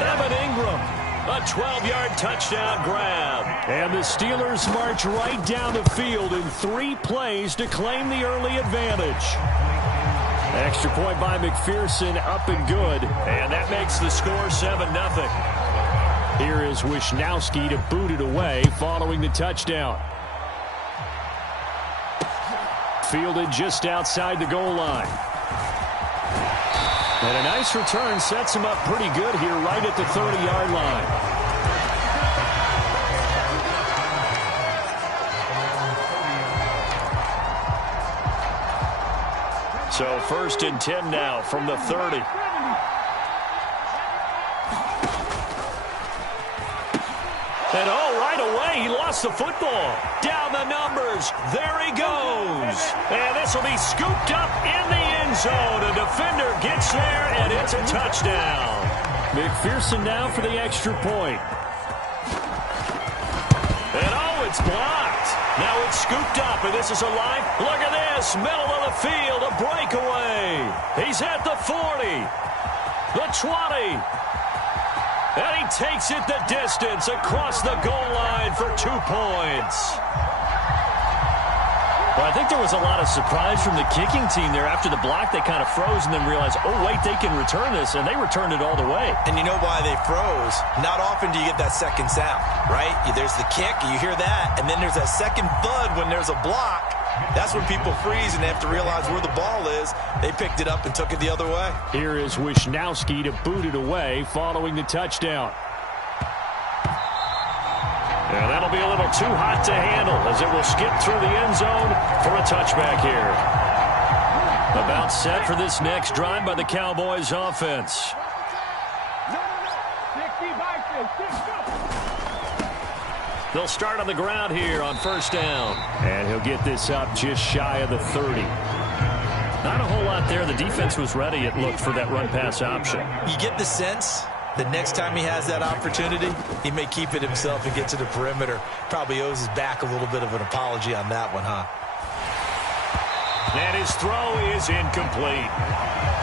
Evan Ingram, a 12-yard touchdown grab. And the Steelers march right down the field in 3 plays to claim the early advantage. Extra point by McPherson, up and good. And that makes the score 7-0. Here is Wishnowski to boot it away following the touchdown. Fielded just outside the goal line. And a nice return sets him up pretty good here right at the 30-yard line. So 1st and 10 now from the 30. And right away, he lost the football. Down the numbers. There he goes. And this will be scooped up in the end zone. A defender gets there, and it's a touchdown. McPherson now for the extra point. And it's blocked. Now it's scooped up, and this is a line. Look at this. Middle of the field, a breakaway. He's at the 40. The 20. And he takes it the distance across the goal line for 2 points. Well, I think there was a lot of surprise from the kicking team there. After the block, they kind of froze and then realized, oh, wait, they can return this. And they returned it all the way. And you know why they froze? Not often do you get that second sound, right? There's the kick, you hear that, and then there's that second thud when there's a block. That's when people freeze and they have to realize where the ball is. They picked it up and took it the other way. Here is Wishnowski to boot it away following the touchdown. And that'll be a little too hot to handle as it will skip through the end zone for a touchback here. About set for this next drive by the Cowboys offense. They'll start on the ground here on 1st down. And he'll get this up just shy of the 30. Not a whole lot there. The defense was ready, it looked, for that run-pass option. You get the sense that next time he has that opportunity, he may keep it himself and get to the perimeter. Probably owes his back a little bit of an apology on that one, huh? And his throw is incomplete.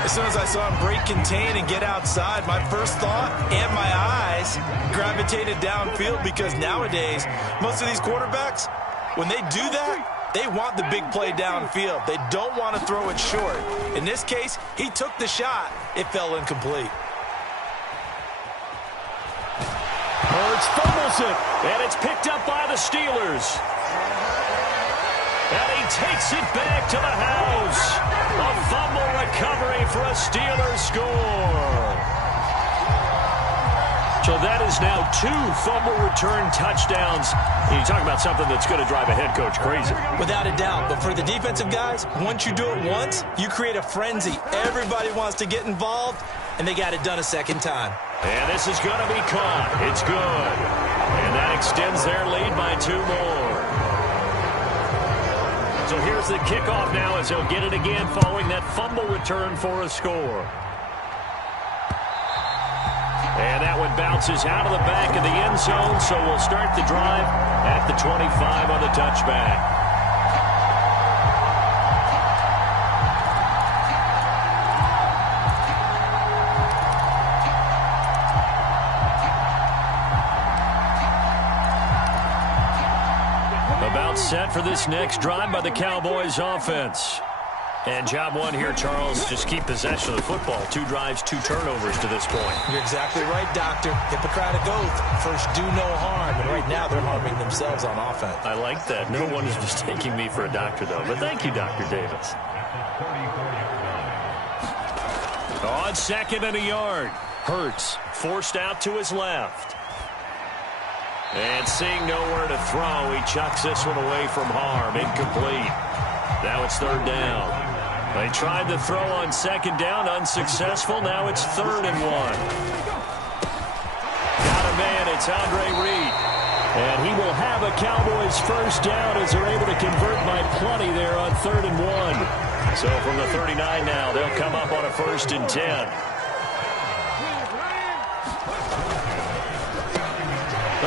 As soon as I saw him break contain and get outside, my first thought and my eyes gravitated downfield, because nowadays, most of these quarterbacks, when they do that, they want the big play downfield. They don't want to throw it short. In this case, he took the shot. It fell incomplete. Hurts fumbles it, and it's picked up by the Steelers. And he takes it back to the house. A fumble recovery for a Steelers score. So that is now 2 fumble return touchdowns. And you talk about something that's going to drive a head coach crazy. Without a doubt. But for the defensive guys, once you do it once, you create a frenzy. Everybody wants to get involved, and they got it done a second time. And this is going to be caught. It's good. And that extends their lead by 2 more. So here's the kickoff now as he'll get it again following that fumble return for a score. And that one bounces out of the back of the end zone, so we'll start the drive at the 25 on the touchback. About set for this next drive by the Cowboys offense. And job one here, Charles, just keep possession of the football. 2 drives, 2 turnovers to this point. You're exactly right, Doctor. Hippocratic oath. First, do no harm. And right now, they're harming themselves on offense. I like that. No one is mistaking me for a doctor, though. But thank you, Dr. Davis. On 2nd and a yard. Hurts forced out to his left. And seeing nowhere to throw, he chucks this one away from harm. Incomplete. Now it's 3rd down. They tried to throw on 2nd down, unsuccessful. Now it's 3rd and 1. Got a man, it's Andre Reed. And he will have a Cowboys first down as they're able to convert by plenty there on 3rd and 1. So from the 39 now, they'll come up on a 1st and 10.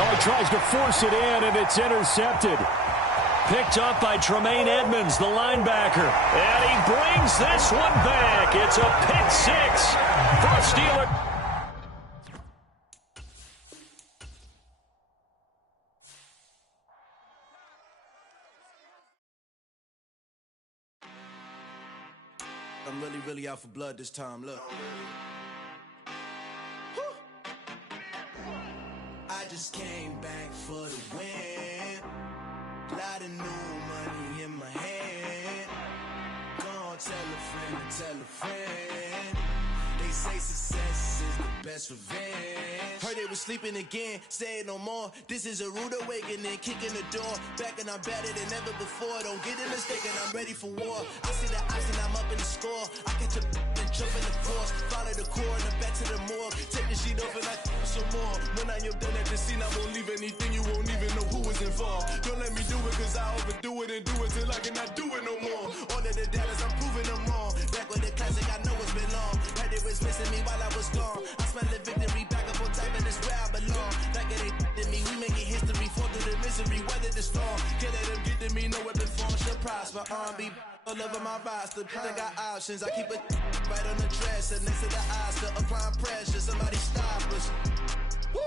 Oh, he tries to force it in, and it's intercepted. Picked up by Tremaine Edmonds, the linebacker. And he brings this one back. It's a pick 6 for a Steeler. I'm really out for blood this time. Look. I just came back for the win. Lot of new money in my hand. Gonna tell a friend and tell a friend. They say success is the best revenge. Heard they was sleeping again, say it no more. This is a rude awakening, kicking the door. Back and I'm better than ever before. Don't get it mistaken, I'm ready for war. I see the ice and I'm up in the score. I catch a and jump in the course. Follow the core and I'm back to the morgue. Take the sheet off and I some more. When I am done at the scene, I won't leave anything. You won't even know who was involved. Don't let me do it cause I overdo it and do it till I cannot do it no more. All of the Dallas, I'm proving them wrong. Back with the classic, I know it's been long. Heard it was missing me while I was gone. I smell the victory, back up on time and it's where I belong. Like it ain't to me, we making history. Fall through the misery, weather the storm. Can't let them get to me, no weapon form should prosper. R&B all over my roster, I got options. I keep it right on the dresser, next to the Oscar. Applying pressure, somebody stop us. Woo!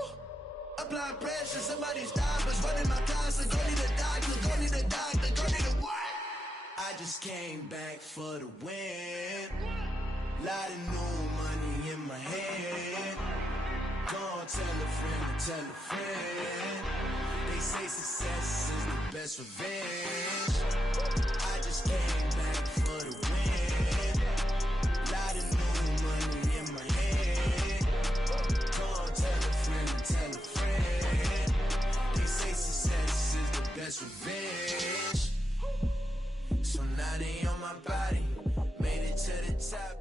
Applying pressure, somebody stop us. Running my concert, go need a doctor, go need a doctor, go need a what? I just came back for the win. Lot of new money in my hand. Gonna tell a friend and tell a friend. They say success is the best revenge. I just came back for the win. Lot of new money in my hand. Gonna tell a friend and tell a friend. They say success is the best revenge. So now they on my body. Made it to the top.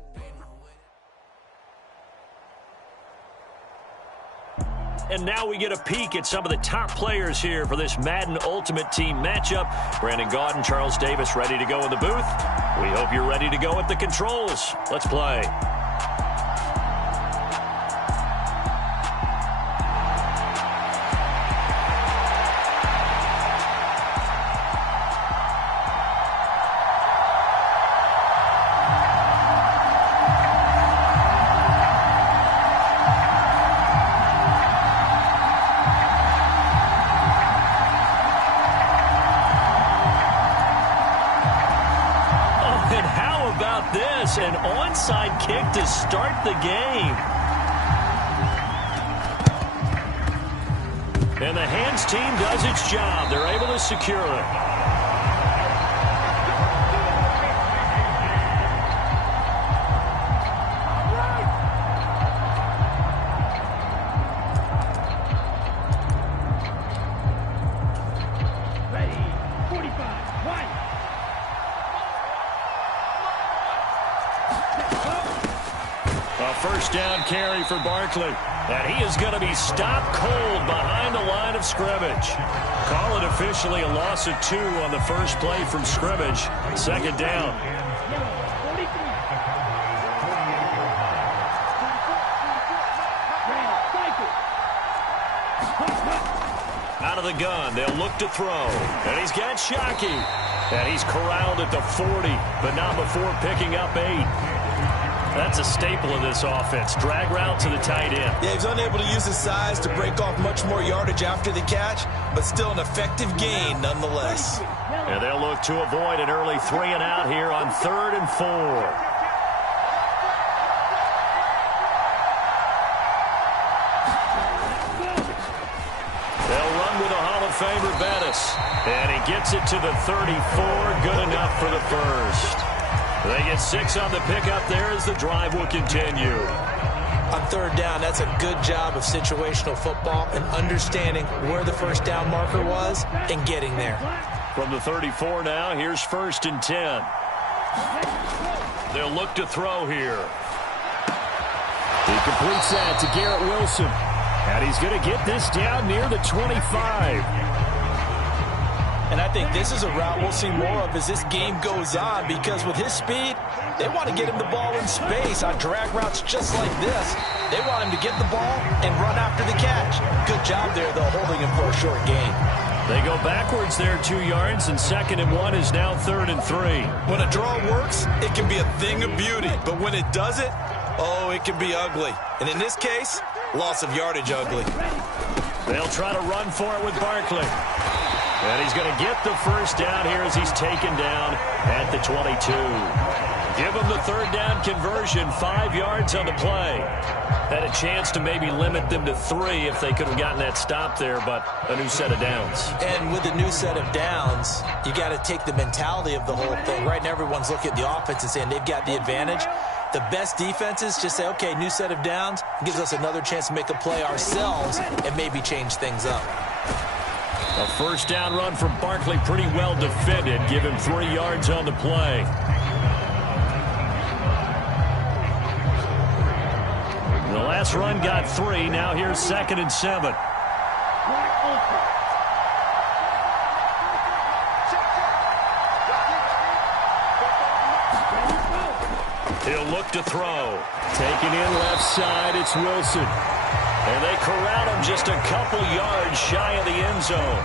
And now we get a peek at some of the top players here for this Madden Ultimate Team matchup. Brandon Gaudin, Charles Davis ready to go in the booth. We hope you're ready to go at the controls. Let's play. An onside kick to start the game. And the hands team does its job. They're able to secure it. First down carry for Barkley. And he is going to be stopped cold behind the line of scrimmage. Call it officially a loss of 2 on the first play from scrimmage. Second down. Out of the gun, they'll look to throw. And he's got Shockey. And he's corralled at the 40, but not before picking up 8. That's a staple of this offense. Drag route to the tight end. Yeah, he's unable to use his size to break off much more yardage after the catch, but still an effective gain nonetheless. And they'll look to avoid an early 3 and out here on 3rd and 4. Famer Bettis, and he gets it to the 34, good enough for the first. They get 6 on the pickup there as the drive will continue. On 3rd down, that's a good job of situational football and understanding where the first down marker was and getting there. From the 34 now, here's 1st and 10. They'll look to throw here. He completes that to Garrett Wilson. And he's going to get this down near the 25. And I think this is a route we'll see more of as this game goes on, because with his speed, they want to get him the ball in space on drag routes just like this. They want him to get the ball and run after the catch. Good job there, though, holding him for a short gain. They go backwards there 2 yards, and 2nd and 1 is now 3rd and 3. When a draw works, it can be a thing of beauty. But when it doesn't, oh, it can be ugly. And in this case, loss of yardage ugly. They'll try to run for it with Barkley. And he's going to get the first down here as he's taken down at the 22. Give him the 3rd down conversion, 5 yards on the play. Had a chance to maybe limit them to 3 if they could have gotten that stop there, but a new set of downs. And with the new set of downs, you got to take the mentality of the whole thing. Right now, everyone's looking at the offense and saying they've got the advantage. The best defenses just say, okay, new set of downs, gives us another chance to make a play ourselves and maybe change things up. A first down run from Barkley, pretty well defended. Give him 3 yards on the play. The last run got 3. Now here's 2nd and 7. He'll look to throw. Taken in left side, it's Wilson. And they corral him just a couple yards shy of the end zone.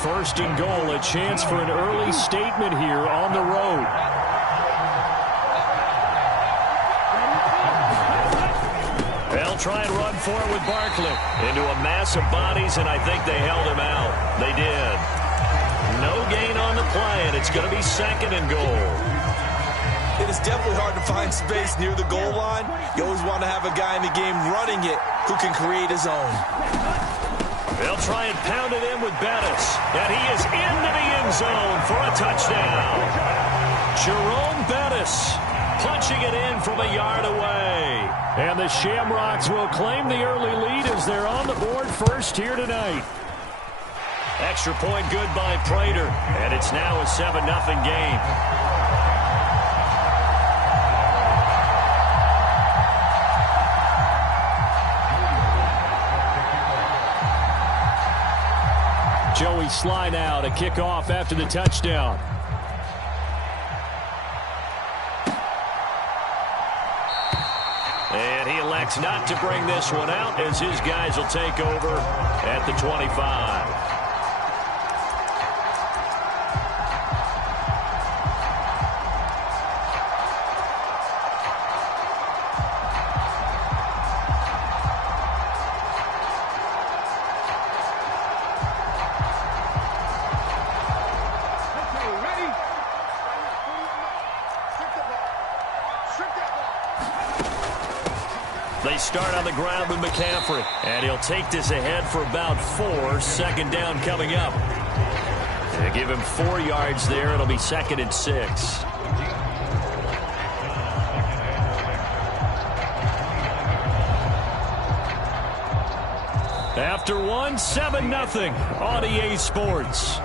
1st and goal, a chance for an early statement here on the road. They'll try and run for it with Barkley. Into a mass of bodies, and I think they held him out. They did. No gain on the play, and it's going to be 2nd and goal. It is definitely hard to find space near the goal line. You always want to have a guy in the game running it who can create his own. They'll try and pound it in with Bettis. And he is into the end zone for a touchdown. Jerome Bettis punching it in from a yard away. And the Shamrocks will claim the early lead as they're on the board first here tonight. Extra point good by Prater. And it's now a 7-0 game. Joey Sly now to kick off after the touchdown. And he elects not to bring this one out as his guys will take over at the 25. They start on the ground with McCaffrey, and he'll take this ahead for about 4. 2nd down coming up. They give him 4 yards there. It'll be 2nd and 6. After one, 7-0 on EA Sports.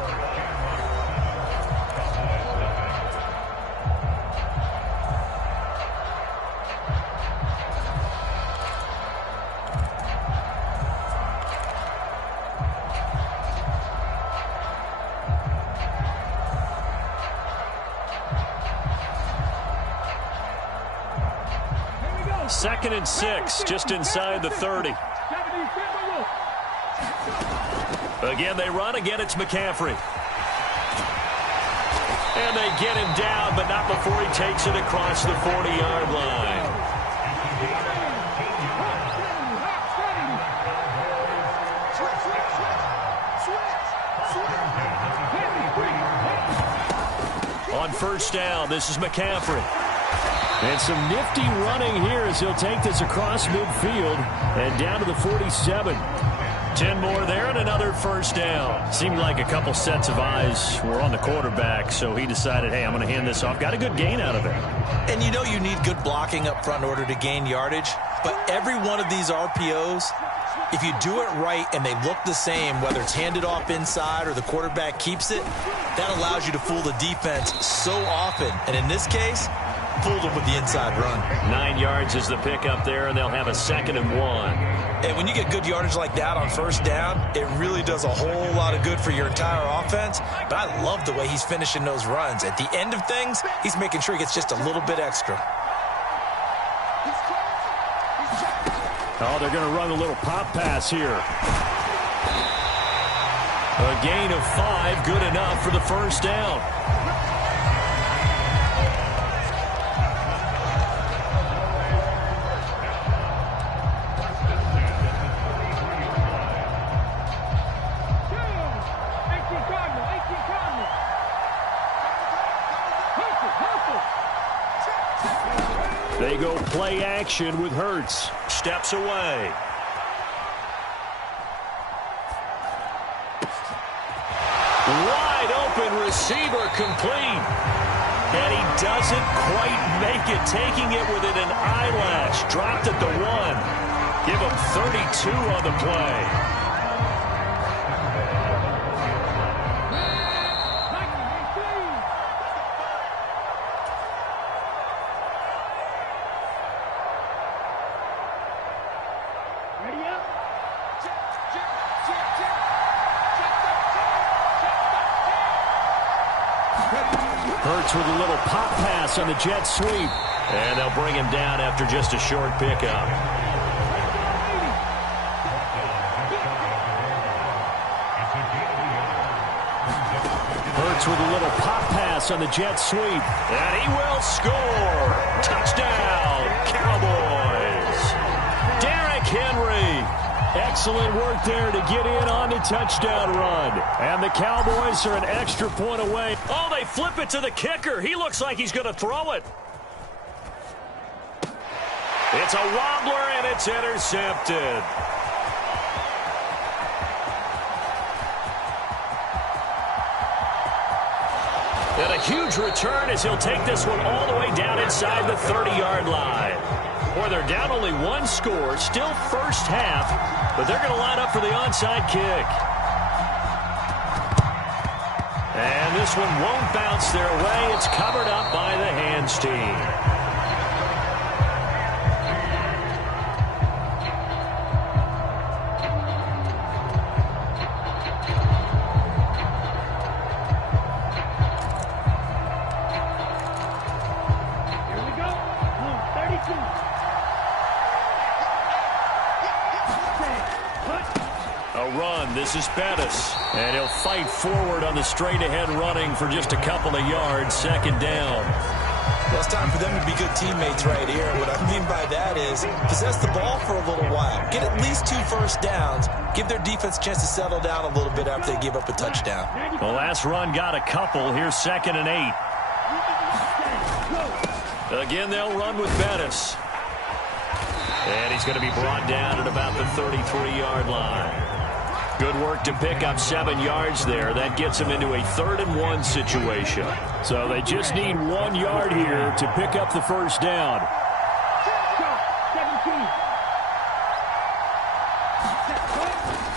2nd and 6, just inside the 30. Again, they run. Again, it's McCaffrey. And they get him down, but not before he takes it across the 40-yard line. On first down, this is McCaffrey. And some nifty running here as he'll take this across midfield and down to the 47. 10 more there and another first down. Seemed like a couple sets of eyes were on the quarterback, so he decided, hey, I'm going to hand this off. Got a good gain out of it. And you know you need good blocking up front in order to gain yardage, but every one of these RPOs, if you do it right and they look the same, whether it's handed off inside or the quarterback keeps it, that allows you to fool the defense so often. And in this case, fooled them with the inside run. 9 yards is the pickup there, and they'll have a 2nd and 1. And when you get good yardage like that on first down, it really does a whole lot of good for your entire offense. But I love the way he's finishing those runs. At the end of things, he's making sure he gets just a little bit extra. Oh, they're going to run a little pop pass here. A gain of 5, good enough for the first down. They go play action with Hurts. Steps away. Wide open receiver complete. And he doesn't quite make it, taking it within an eyelash. Dropped at the 1. Give him 32 on the play. Hurts with a little pop pass on the jet sweep. And they'll bring him down after just a short pickup. Hurts with a little pop pass on the jet sweep. And he will score. Touchdown, Cowboys. Derrick Henry. Excellent work there to get in on the touchdown run. And the Cowboys are an extra point away. Oh, they flip it to the kicker. He looks like he's going to throw it. It's a wobbler, and it's intercepted. And a huge return as he'll take this one all the way down inside the 30-yard line. Boy, they're down only 1 score, still first half, but they're going to line up for the onside kick. And this one won't bounce their way. It's covered up by the hands team. This is Bettis, and he'll fight forward on the straight-ahead running for just a couple of yards, 2nd down. Well, it's time for them to be good teammates right here. What I mean by that is possess the ball for a little while. Get at least 2 first downs. Give their defense a chance to settle down a little bit after they give up a touchdown. The last run got a couple. Here's 2nd and 8. Again, they'll run with Bettis. And he's going to be brought down at about the 33-yard line. Good work to pick up 7 yards there. That gets them into a 3rd and 1 situation. So they just need 1 yard here to pick up the first down.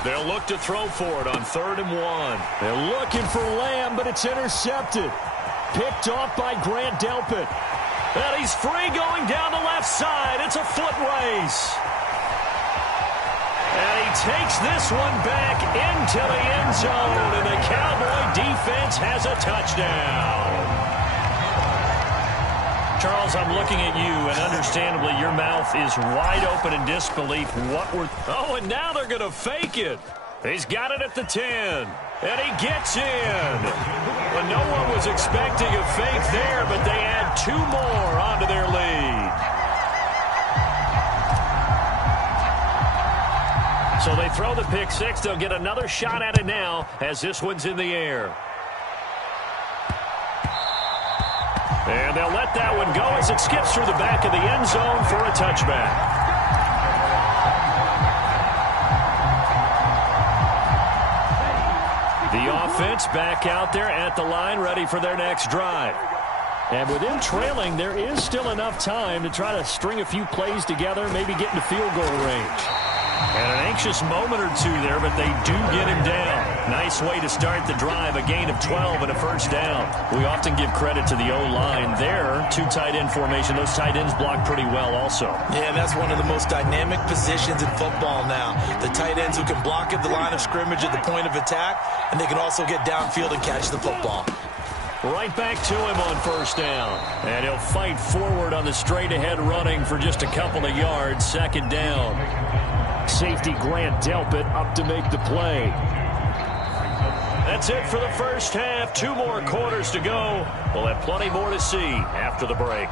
They'll look to throw for it on 3rd and 1. They're looking for Lamb, but it's intercepted. Picked off by Grant Delpit. And he's free going down the left side. It's a foot race. And he takes this one back into the end zone, and the Cowboy defense has a touchdown. Charles, I'm looking at you, and understandably, your mouth is wide open in disbelief. Oh, and now they're going to fake it. He's got it at the 10, and he gets in. Well, no one was expecting a fake there, but they add 2 more onto their lead. So they throw the pick six. They'll get another shot at it now as this one's in the air. And they'll let that one go as it skips through the back of the end zone for a touchback. The offense back out there at the line, ready for their next drive. And with them trailing, there is still enough time to try to string a few plays together, maybe get into field goal range. And an anxious moment or two there, but they do get him down. Nice way to start the drive, a gain of 12 and a first down. We often give credit to the O-line there. 2 tight end formation. Those tight ends block pretty well also. Yeah, and that's one of the most dynamic positions in football now. The tight ends who can block at the line of scrimmage at the point of attack, and they can also get downfield and catch the football. Right back to him on first down. And he'll fight forward on the straight-ahead running for just a couple of yards. Second down. Safety Grant Delpit up to make the play. That's it for the first half. 2 more quarters to go. We'll have plenty more to see after the break.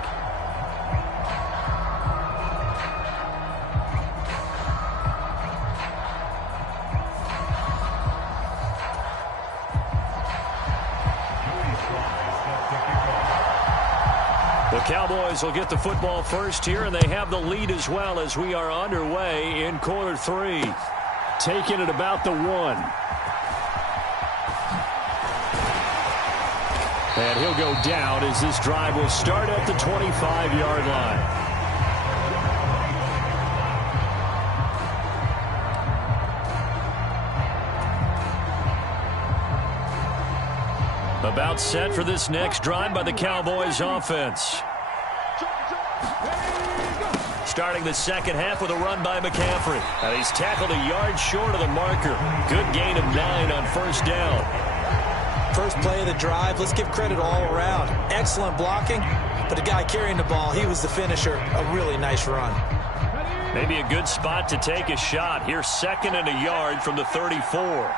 The Cowboys will get the football first here, and they have the lead as well as we are underway in quarter 3. Taking it about the 1. And he'll go down as this drive will start at the 25-yard line. About set for this next drive by the Cowboys offense. Starting the second half with a run by McCaffrey. And he's tackled a yard short of the marker. Good gain of 9 on first down. First play of the drive, let's give credit all around. Excellent blocking, but the guy carrying the ball, he was the finisher. A really nice run. Maybe a good spot to take a shot. Here's 2nd and a yard from the 34.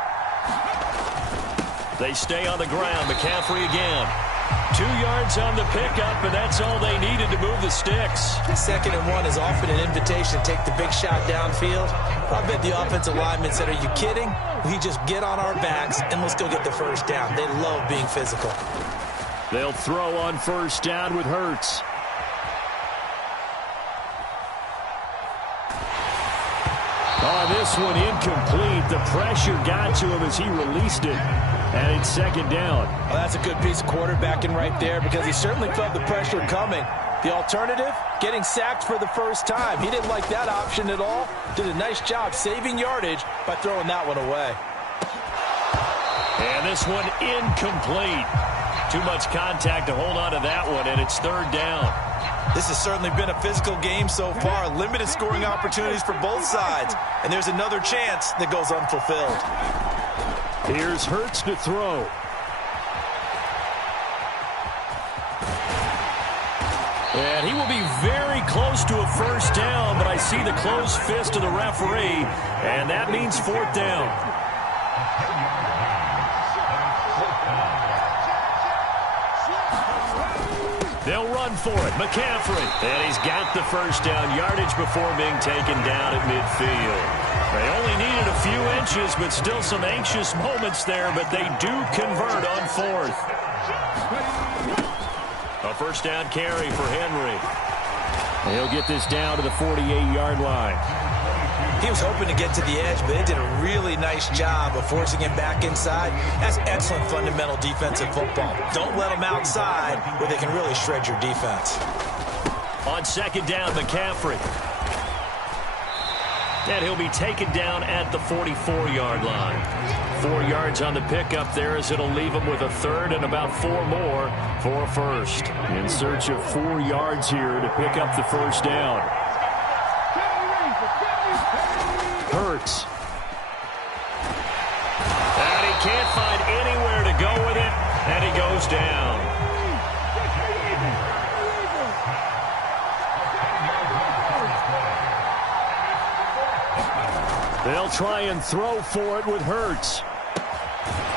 They stay on the ground. McCaffrey again. 2 yards on the pickup, and that's all they needed to move the sticks. 2nd and 1 is often an invitation to take the big shot downfield. I bet the offensive lineman said, are you kidding? We just get on our backs, and let's go get the first down. They love being physical. They'll throw on first down with Hurts. Oh, this one incomplete. The pressure got to him as he released it. And it's 2nd down. Well, that's a good piece of quarterbacking right there because he certainly felt the pressure coming. The alternative, getting sacked for the first time. He didn't like that option at all. Did a nice job saving yardage by throwing that one away. And this one incomplete. Too much contact to hold on to that one, and it's 3rd down. This has certainly been a physical game so far. Limited scoring opportunities for both sides. And there's another chance that goes unfulfilled. Here's Hurts to throw. And he will be very close to a first down, but I see the closed fist of the referee, and that means 4th down. They'll run for it. McCaffrey. And he's got the first down yardage before being taken down at midfield. They only needed a few inches, but still some anxious moments there, but they do convert on 4th. A first down carry for Henry. He'll get this down to the 48-yard line. He was hoping to get to the edge, but they did a really nice job of forcing him back inside. That's excellent fundamental defensive football. Don't let them outside where they can really shred your defense. On 2nd down, McCaffrey. And he'll be taken down at the 44-yard line. 4 yards on the pickup there as it'll leave him with a 3rd and about 4 more for a first. In search of 4 yards here to pick up the first down. Hurts. And he can't find anywhere to go with it, and he goes down. They'll try and throw for it with Hurts.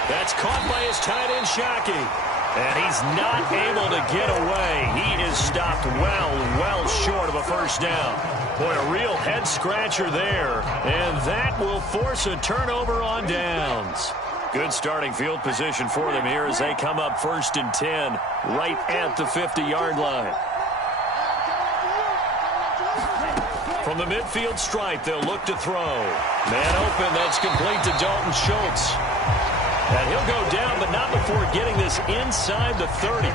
That's caught by his tight end, Shockey. And he's not able to get away. He is stopped well short of a first down. Boy, a real head-scratcher there. And that will force a turnover on downs. Good starting field position for them here as they come up 1st and 10, right at the 50-yard line. From the midfield stripe, they'll look to throw. Man open, that's complete to Dalton Schultz. And he'll go down, but not before getting this inside the 30.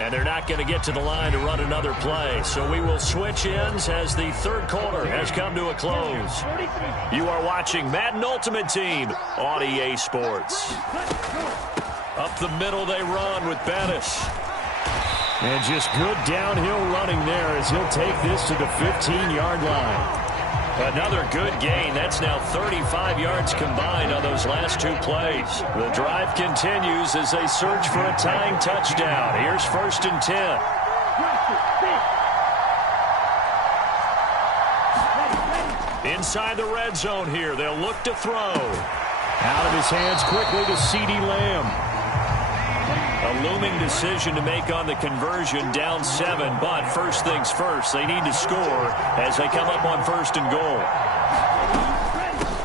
And they're not going to get to the line to run another play. So we will switch ends as the third quarter has come to a close. You are watching Madden Ultimate Team on EA Sports. Up the middle they run with Bettis. And just good downhill running there as he'll take this to the 15-yard line. Another good gain. That's now 35 yards combined on those last two plays. The drive continues as they search for a tying touchdown. Here's 1st and 10. Inside the red zone here. They'll look to throw. Out of his hands quickly to CeeDee Lamb. A looming decision to make on the conversion, down 7, but first things first, they need to score as they come up on 1st and goal.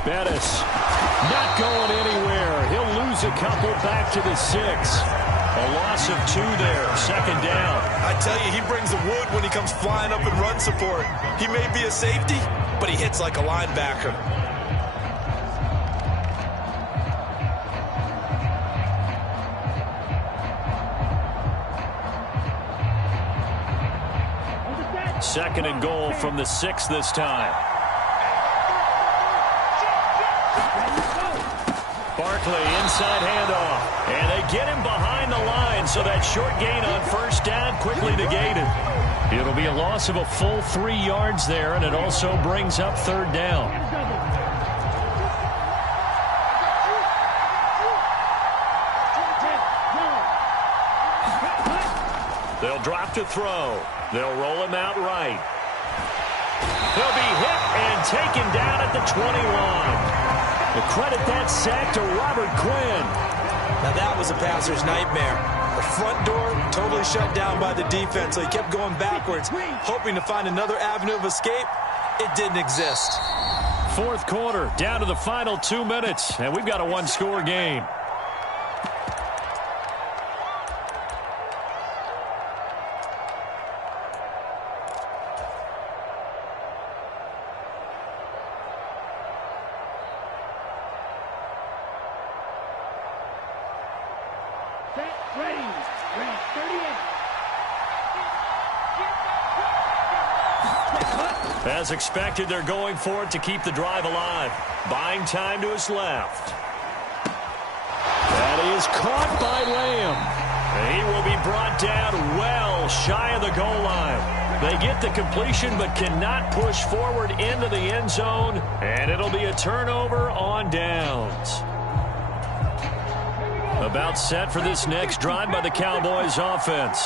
Bettis not going anywhere. He'll lose a couple back to the 6. A loss of 2 there, 2nd down. I tell you, he brings the wood when he comes flying up in run support. He may be a safety, but he hits like a linebacker. Second and goal from the 6 this time. Barkley inside handoff. And they get him behind the line, so that short gain on 1st down quickly negated. It'll be a loss of a full 3 yards there, and it also brings up 3rd down. They'll drop to throw. They'll roll him out right. He'll be hit and taken down at the 21. The credit that sack to Robert Quinn. Now that was a passer's nightmare. The front door totally shut down by the defense, so he kept going backwards, hoping to find another avenue of escape. It didn't exist. 4th quarter, down to the final 2 minutes, and we've got a 1-score game. As expected, they're going for it to keep the drive alive. Buying time to his left. That is caught by Lamb. He will be brought down well shy of the goal line. They get the completion but cannot push forward into the end zone, and it'll be a turnover on downs. About set for this next drive by the Cowboys offense.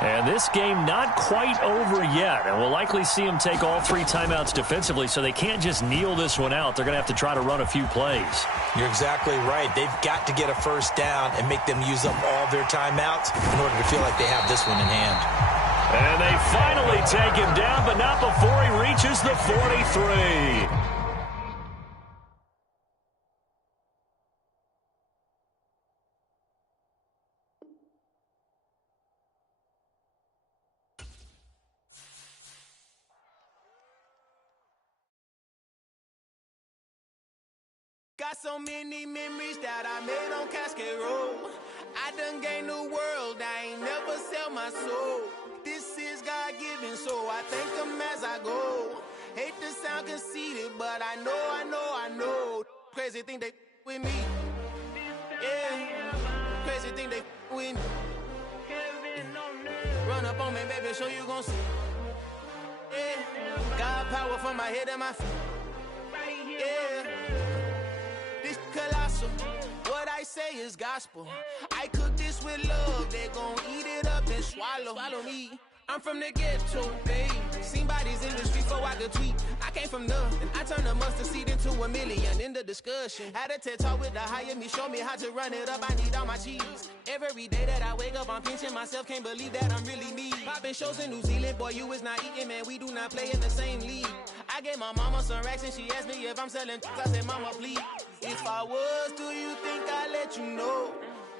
And this game not quite over yet. And we'll likely see them take all 3 timeouts defensively, so they can't just kneel this one out. They're going to have to try to run a few plays. You're exactly right. They've got to get a first down and make them use up all their timeouts in order to feel like they have this one in hand. And they finally take him down, but not before he reaches the 43. Got so many memories that I made on Cascade Road. I done gained the world, I ain't never sell my soul. This is God-given, so I thank him as I go. Hate to sound conceited, but I know. Crazy think they with me. Yeah, crazy think they with me. Run up on me, baby, so you gon' see. Yeah, God power from my head and my feet. Yeah. This colossal, what I say is gospel. I cook this this with love, they gon' eat it up and swallow me. I'm from the ghetto, babe. Seen bodies in the street before I could tweet. I came from nothing. I turned a mustard seed into $1 million in the discussion. Had a TED talk with the higher me, show me how to run it up. I need all my cheese. Every day that I wake up, I'm pinching myself. Can't believe that I'm really me. Popping shows in New Zealand, boy, you is not eating, man. We do not play in the same league. I gave my mama some racks and she asked me if I'm selling. I said, mama, please. If I was, do you think I'd let you know?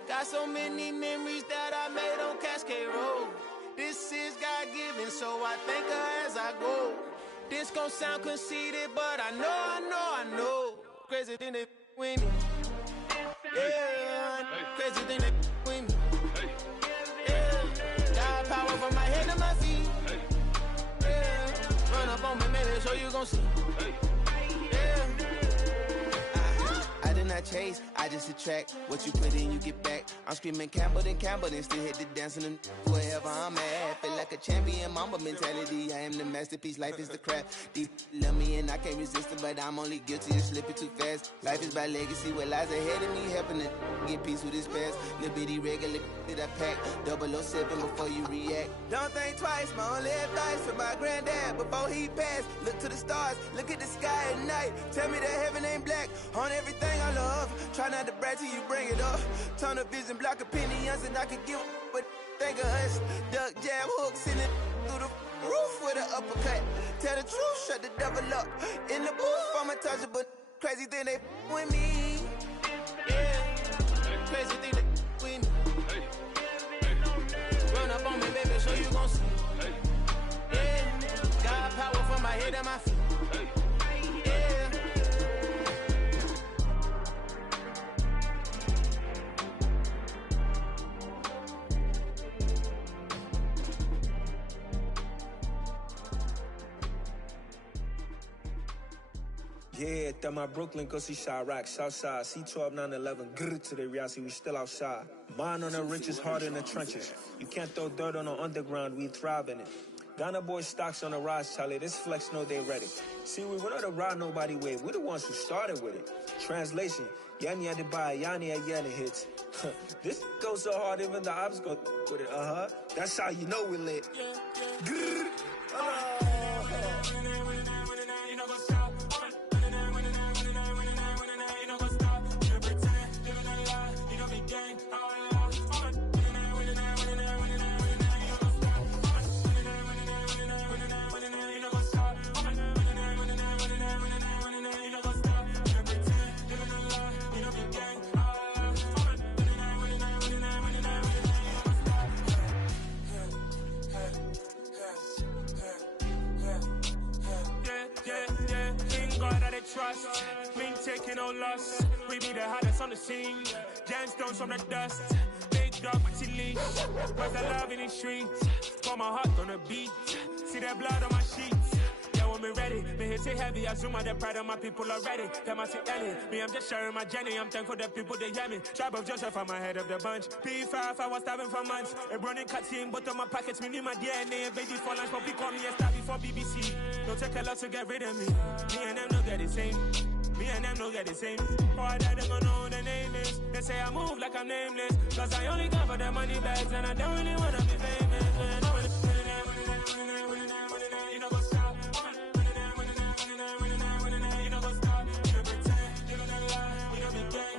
Got so many memories that I made on Cascade Road. This is God-given, so I thank her as I go. This gon' sound conceited, but I know. Crazy thing they with me. Yeah, crazy thing they with me. Yeah, got power from my head to my feet. Yeah, run up on me, maybe, so you gon' see. Yeah. I did not chase, I just attract. What you put in, you get back. I'm screaming Campbell, then still hit the dancing and wherever I'm at. Feel like a champion, mamba mentality. I am the masterpiece, life is the crap. Deep love me and I can't resist it, but I'm only guilty of slipping too fast. Life is by legacy, what lies ahead of me, helping to get peace with this past. Little bitty regular that I pack, 007 before you react. Don't think twice, my only advice for my granddad before he passed. Look to the stars, look at the sky at night. Tell me that heaven ain't black on everything I love. Try not to brag till you bring it up. Tunnel vision, block opinions, and I could give but think of us. Duck, jab, hooks in it through the roof with an uppercut. Tell the truth, shut the devil up. In the booth, I'm untouchable. Crazy thing they with me. Yeah, crazy thing they with me. Run up on me, baby, so you gon' see. Yeah, got power from my head and my feet. Yeah, through my Brooklyn, go see Chirac, Southside, C12, 911, grrr to the reality, we still outside. Mine on the riches, heart in the trenches. You can't throw dirt on the underground, we thrive in it. Ghana boys stocks on the rise, Charlie, this flex know they ready. See, we were not to ride nobody with, we're the ones who started with it. Translation, Yanni had to buy, Yanni had Yanni hits. This goes so hard, even the ops go with it, That's how you know we lit. Grrr, trust, me taking no loss. We be the hottest on the scene. Gemstones from the dust. Big dog with your leash. Where's the love in the streets? Got my heart on the beat. See that blood on my sheets. Yeah, when we ready, me hit it heavy. I zoom out the pride of my people already. Them I see Ellie. Me, I'm just sharing my journey. I'm thankful that people they hear me. Tribe of Joseph, I'm ahead of the bunch. P5, I was starving for months. A running cutscene, but on my pockets, me need my DNA. Baby for lunch, but we call me a star before BBC. Don't take a lot to get rid of me. Me and them don't get the same. Me and them don't get the same. Boy, that they gonna know who the name is. They say I move like I'm nameless. Cause I only got for the money bags and I don't really wanna be famous. You know, go stop. You know, go stop. You know, pretend. You know, that lie. You know, be gang.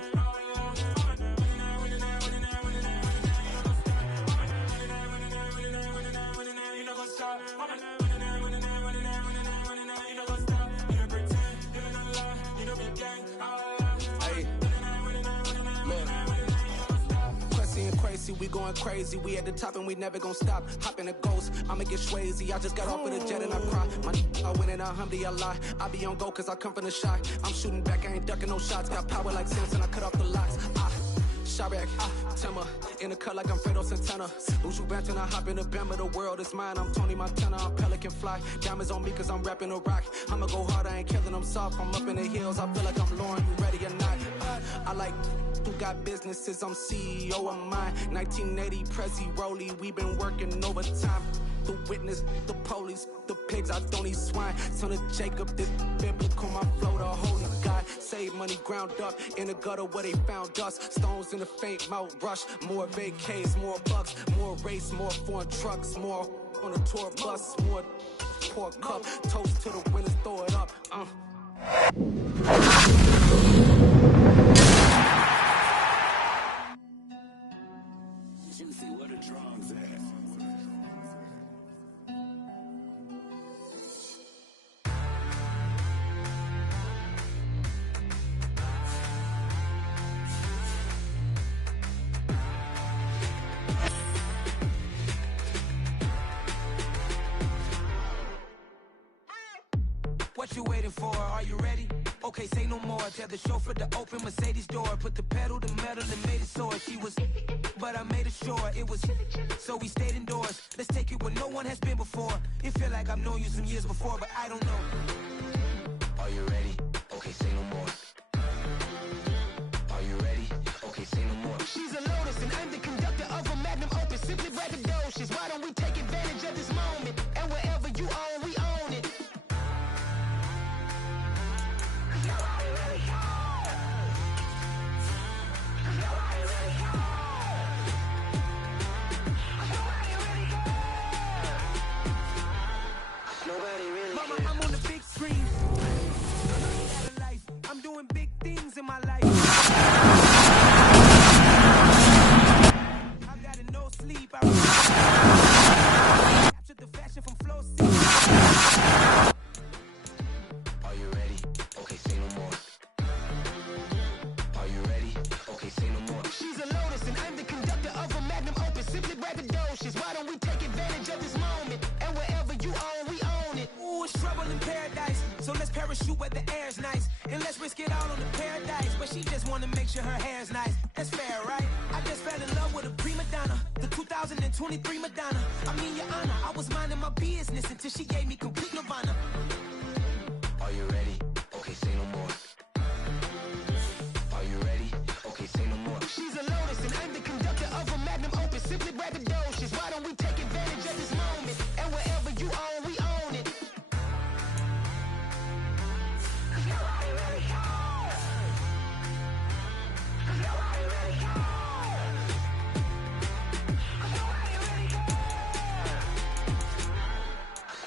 You know, go stop. We going crazy, we at the top and we never gonna stop. Hop in a ghost, I'ma get swayzy. I just got off of the jet and I cry. My I win in a Humvee, I lie. I be on go cause I come from the shot. I'm shooting back, I ain't ducking no shots. Got power like Samson, I cut off the locks. Chirac, Timmer, in the cut like I'm Fredo Santana. Uju Benton, I hop in the Bama, the world is mine. I'm Tony Montana, I'm Pelican Fly. Diamonds on me cause I'm rapping a rock. I'ma go hard, I ain't killing them soft. I'm up in the hills, I feel like I'm Lauren, you ready or not? I like who got businesses, I'm CEO of mine. 1980 Prezi Rolly, we been working overtime. The witness, the police, the pigs, I don't eat swine. Son of Jacob, this biblical, my flow, the holy God. save money ground up in the gutter where they found us. Stones in the faint mouth rush. More vacays, more bucks, more race, more foreign trucks, more on a tour bus, more pour cup. Toast to the winners, throw it up. Juicy, where the drums at? What you waiting for? Are you ready? Okay, say no more. Tell the chauffeur to open Mercedes door. Put the pedal to metal and made it soar. She was, but I made it sure it was. So we stayed indoors. Let's take it where no one has been before. It feel like I've known you some years before, but I don't know. Are you ready? Okay, say no more. Are you ready? Okay, say no more. She's a Lotus and I'm the conductor of a magnum opus. Simply braggadocious. Why don't we take advantage of this moment? And wherever you own, we own it. I'm on the big screen. I'm doing big things in my life. I got no sleep. I captured the fashion from Flow City. Are you ready? Okay, say no more. Are you ready? Okay, say no more. She's a Lotus and I'm the conductor of a magnum opus. Simply braggadocious. Why don't we take advantage of this moment? And wherever you own, we own it. Ooh, it's trouble in paradise. So let's parachute where the air's nice. And let's risk it all on the paradise. But she just wanna make sure her hair's nice. That's fair, right? I just fell in love with a prima donna. The 2023 Madonna. I mean, your honor, I was minding my business until she gave me complete nirvana. Are you ready? Okay, say no more. Are you ready? Okay, say no more. She's a Lotus and I'm the conductor of a magnum opus. Simply braggadocious. Why don't we take advantage of this moment? And wherever you own, we own it.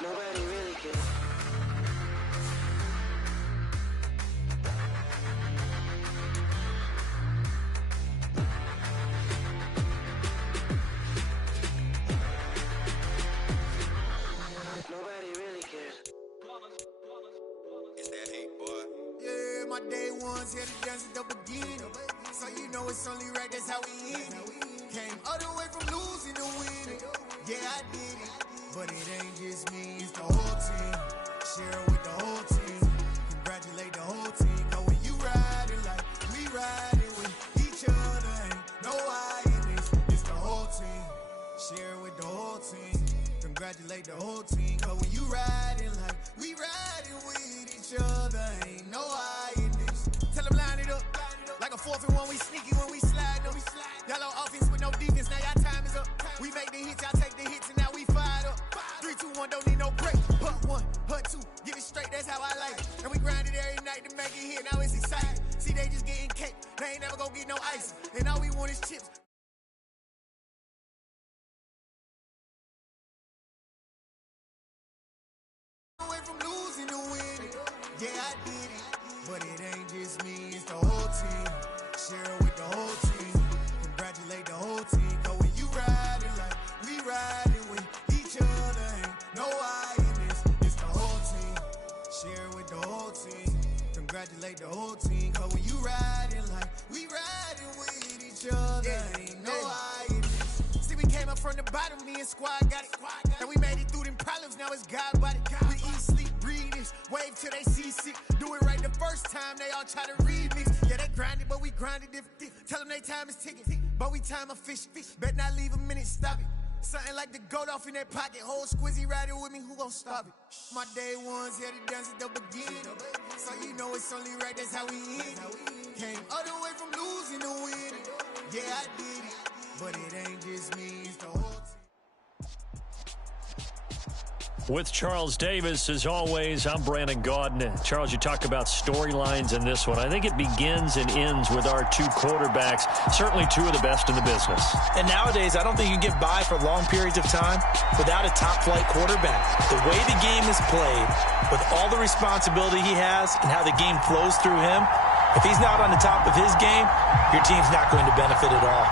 Nobody really cares. Nobody really cares. It's that hate, boy. Yeah, my day one's here to dance at the beginning. So you know it's only right, that's how we end it. Came all the way from losing to winning. Yeah, I did it. But it ain't just me, it's the whole team. Share it with the whole team. Congratulate the whole team. Cause when you riding like we riding with each other, ain't no I in this. It's the whole team. Share it with the whole team. Congratulate the whole team. Cause when you riding like we riding with each other, ain't no I in this. Tell them line it up. Like a 4th and 1, we sneaky when we slide them. Y'all on offense with no defense, now y'all time is up. We make the hits, y'all take the hits, and now we fired up. 3, 2, 1, don't need no break. Hut 1, hut 2, get it straight, that's how I like it. And we grind it every night to make it hit, now it's exciting. See, they just getting cake, they ain't never gonna get no ice. And all we want is chips. Away from losing to winning. Yeah, I did it. But it ain't just me, it's the whole team. Share it with the whole team. Congratulate the whole team. Cause when you riding like we riding with each other, ain't no I in this. It's the whole team. Share it with the whole team. Congratulate the whole team. Cause when you riding like we riding with each other, ain't no I in this. See, we came up from the bottom, me and squad got it. And we made it through them problems, now it's God body. We eat, sleep, breathe this. Wave till they see sick. Do it right the first time, they all try to remix. Yeah, they grinded, but we grinded different. Tell them they time is ticking, but we time a fish. Bet not leave a minute, stop it. Something like the goat off in that pocket. Whole squizzy riding with me, who gon' stop it? My day one's here to dance at the beginning. So you know it's only right, that's how we end it. Came all the way from losing to winning. Yeah, I did it. But it ain't just me, it's the whole team. With Charles Davis, as always, I'm Brandon Gaudin. Charles, you talk about storylines in this one. I think it begins and ends with our two quarterbacks, certainly two of the best in the business. And nowadays, I don't think you can get by for long periods of time without a top-flight quarterback. The way the game is played, with all the responsibility he has and how the game flows through him, if he's not on the top of his game, your team's not going to benefit at all.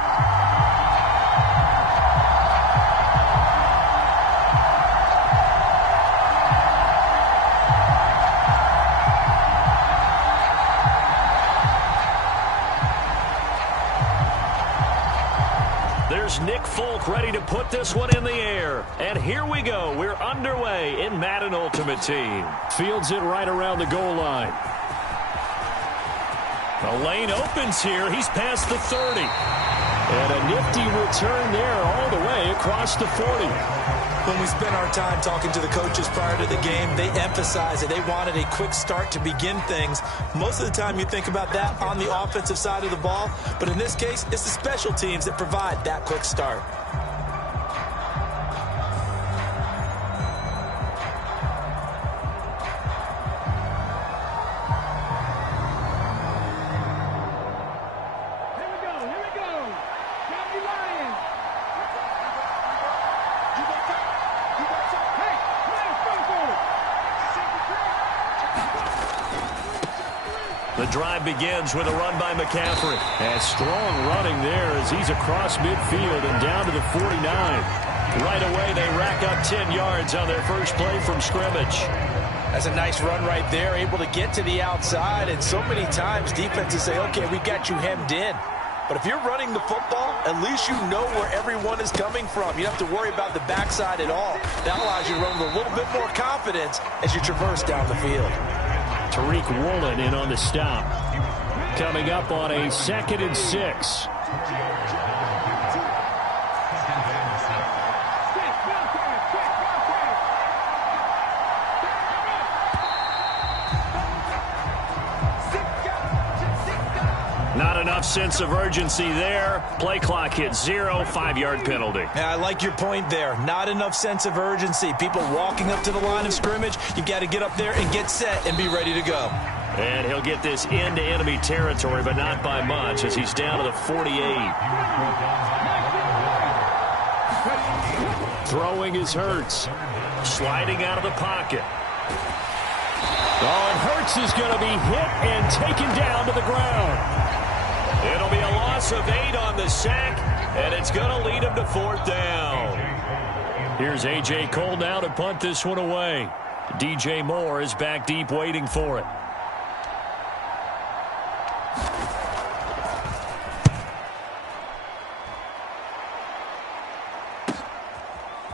There's Nick Folk ready to put this one in the air. And here we go. We're underway in Madden Ultimate Team. Fields it right around the goal line. The lane opens here. He's past the 30. And a nifty return there all the way across the 40. When we spent our time talking to the coaches prior to the game, they emphasized that they wanted a quick start to begin things. Most of the time you think about that on the offensive side of the ball, but in this case, it's the special teams that provide that quick start. The drive begins with a run by McCaffrey. And strong running there as he's across midfield and down to the 49. Right away, they rack up 10 yards on their first play from scrimmage. That's a nice run right there, able to get to the outside. And so many times defenses say, okay, we got you hemmed in. But if you're running the football, at least you know where everyone is coming from. You don't have to worry about the backside at all. That allows you to run with a little bit more confidence as you traverse down the field. Tariq Woolen in on the stop. Coming up on a 2nd and 6. Not enough sense of urgency there. Play clock hits 0, 5-yard penalty. Yeah, I like your point there. Not enough sense of urgency. People walking up to the line of scrimmage, you've got to get up there and get set and be ready to go. And he'll get this into enemy territory, but not by much as he's down to the 48. Throwing is Hurts. Sliding out of the pocket. Oh, and Hurts is going to be hit and taken down to the ground. It'll be a loss of 8 on the sack, and it's going to lead him to 4th down. Here's A.J. Cole now to punt this one away. DJ Moore is back deep waiting for it.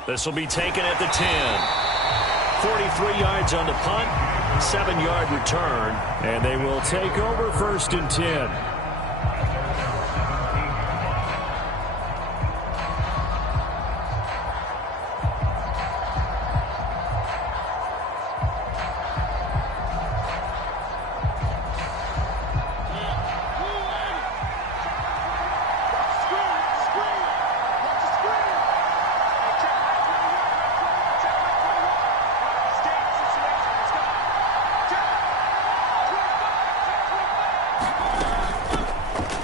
This will be taken at the 10. 43 yards on the punt, 7-yard return, and they will take over 1st and 10.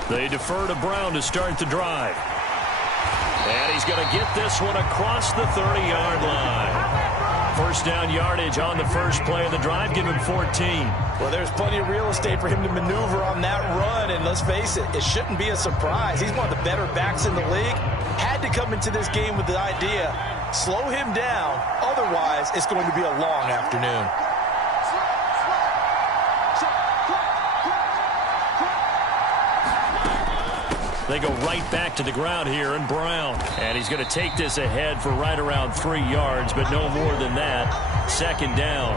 They defer to Brown to start the drive. And he's going to get this one across the 30-yard line. First down yardage on the first play of the drive. Give him 14. Well, there's plenty of real estate for him to maneuver on that run. And let's face it, it shouldn't be a surprise. He's one of the better backs in the league. Had to come into this game with the idea, slow him down. Otherwise, it's going to be a long afternoon. They go right back to the ground here in Brown. And he's going to take this ahead for right around 3 yards, but no more than that. 2nd down.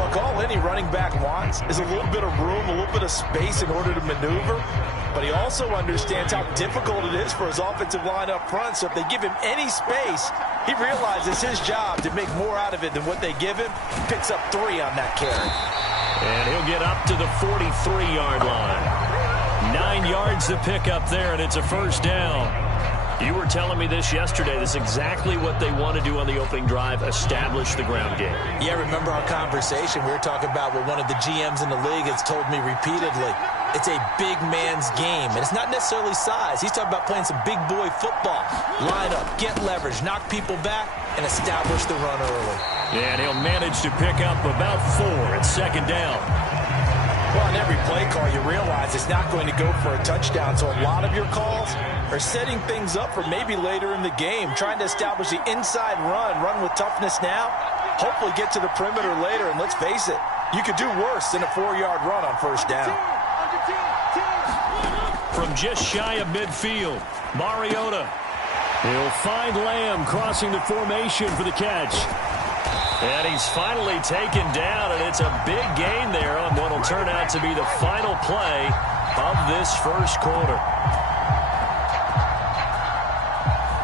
Look, all any running back wants is a little bit of room, a little bit of space in order to maneuver. But he also understands how difficult it is for his offensive line up front. So if they give him any space, he realizes his job to make more out of it than what they give him. Picks up 3 on that carry. And he'll get up to the 43-yard line. 9 yards to pick up there, and it's a 1st down. You were telling me this yesterday. This is exactly what they want to do on the opening drive, establish the ground game. Yeah, remember our conversation? We were talking about what one of the GMs in the league has told me repeatedly. It's a big man's game, and it's not necessarily size. He's talking about playing some big boy football. Line up, get leverage, knock people back, and establish the run early. Yeah, and he'll manage to pick up about 4 at second down. Well, on every play call, you realize it's not going to go for a touchdown, so a lot of your calls are setting things up for maybe later in the game, trying to establish the inside run with toughness now, hopefully get to the perimeter later, and let's face it, you could do worse than a 4-yard run on first down. From just shy of midfield, Mariota. He'll find Lamb crossing the formation for the catch. And he's finally taken down, and it's a big gain there on what will turn out to be the final play of this first quarter.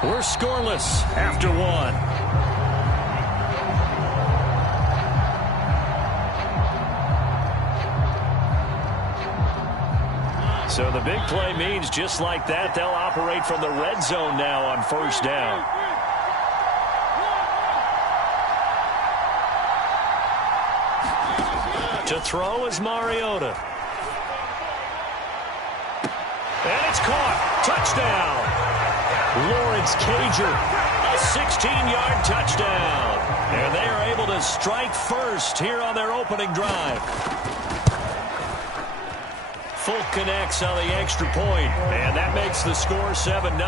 We're scoreless after 1. So the big play means just like that, they'll operate from the red zone now on first down. To throw is Mariota. And it's caught. Touchdown. Lawrence Cager, a 16-yard touchdown. And they are able to strike first here on their opening drive. Fulk connects on the extra point, and that makes the score 7-0.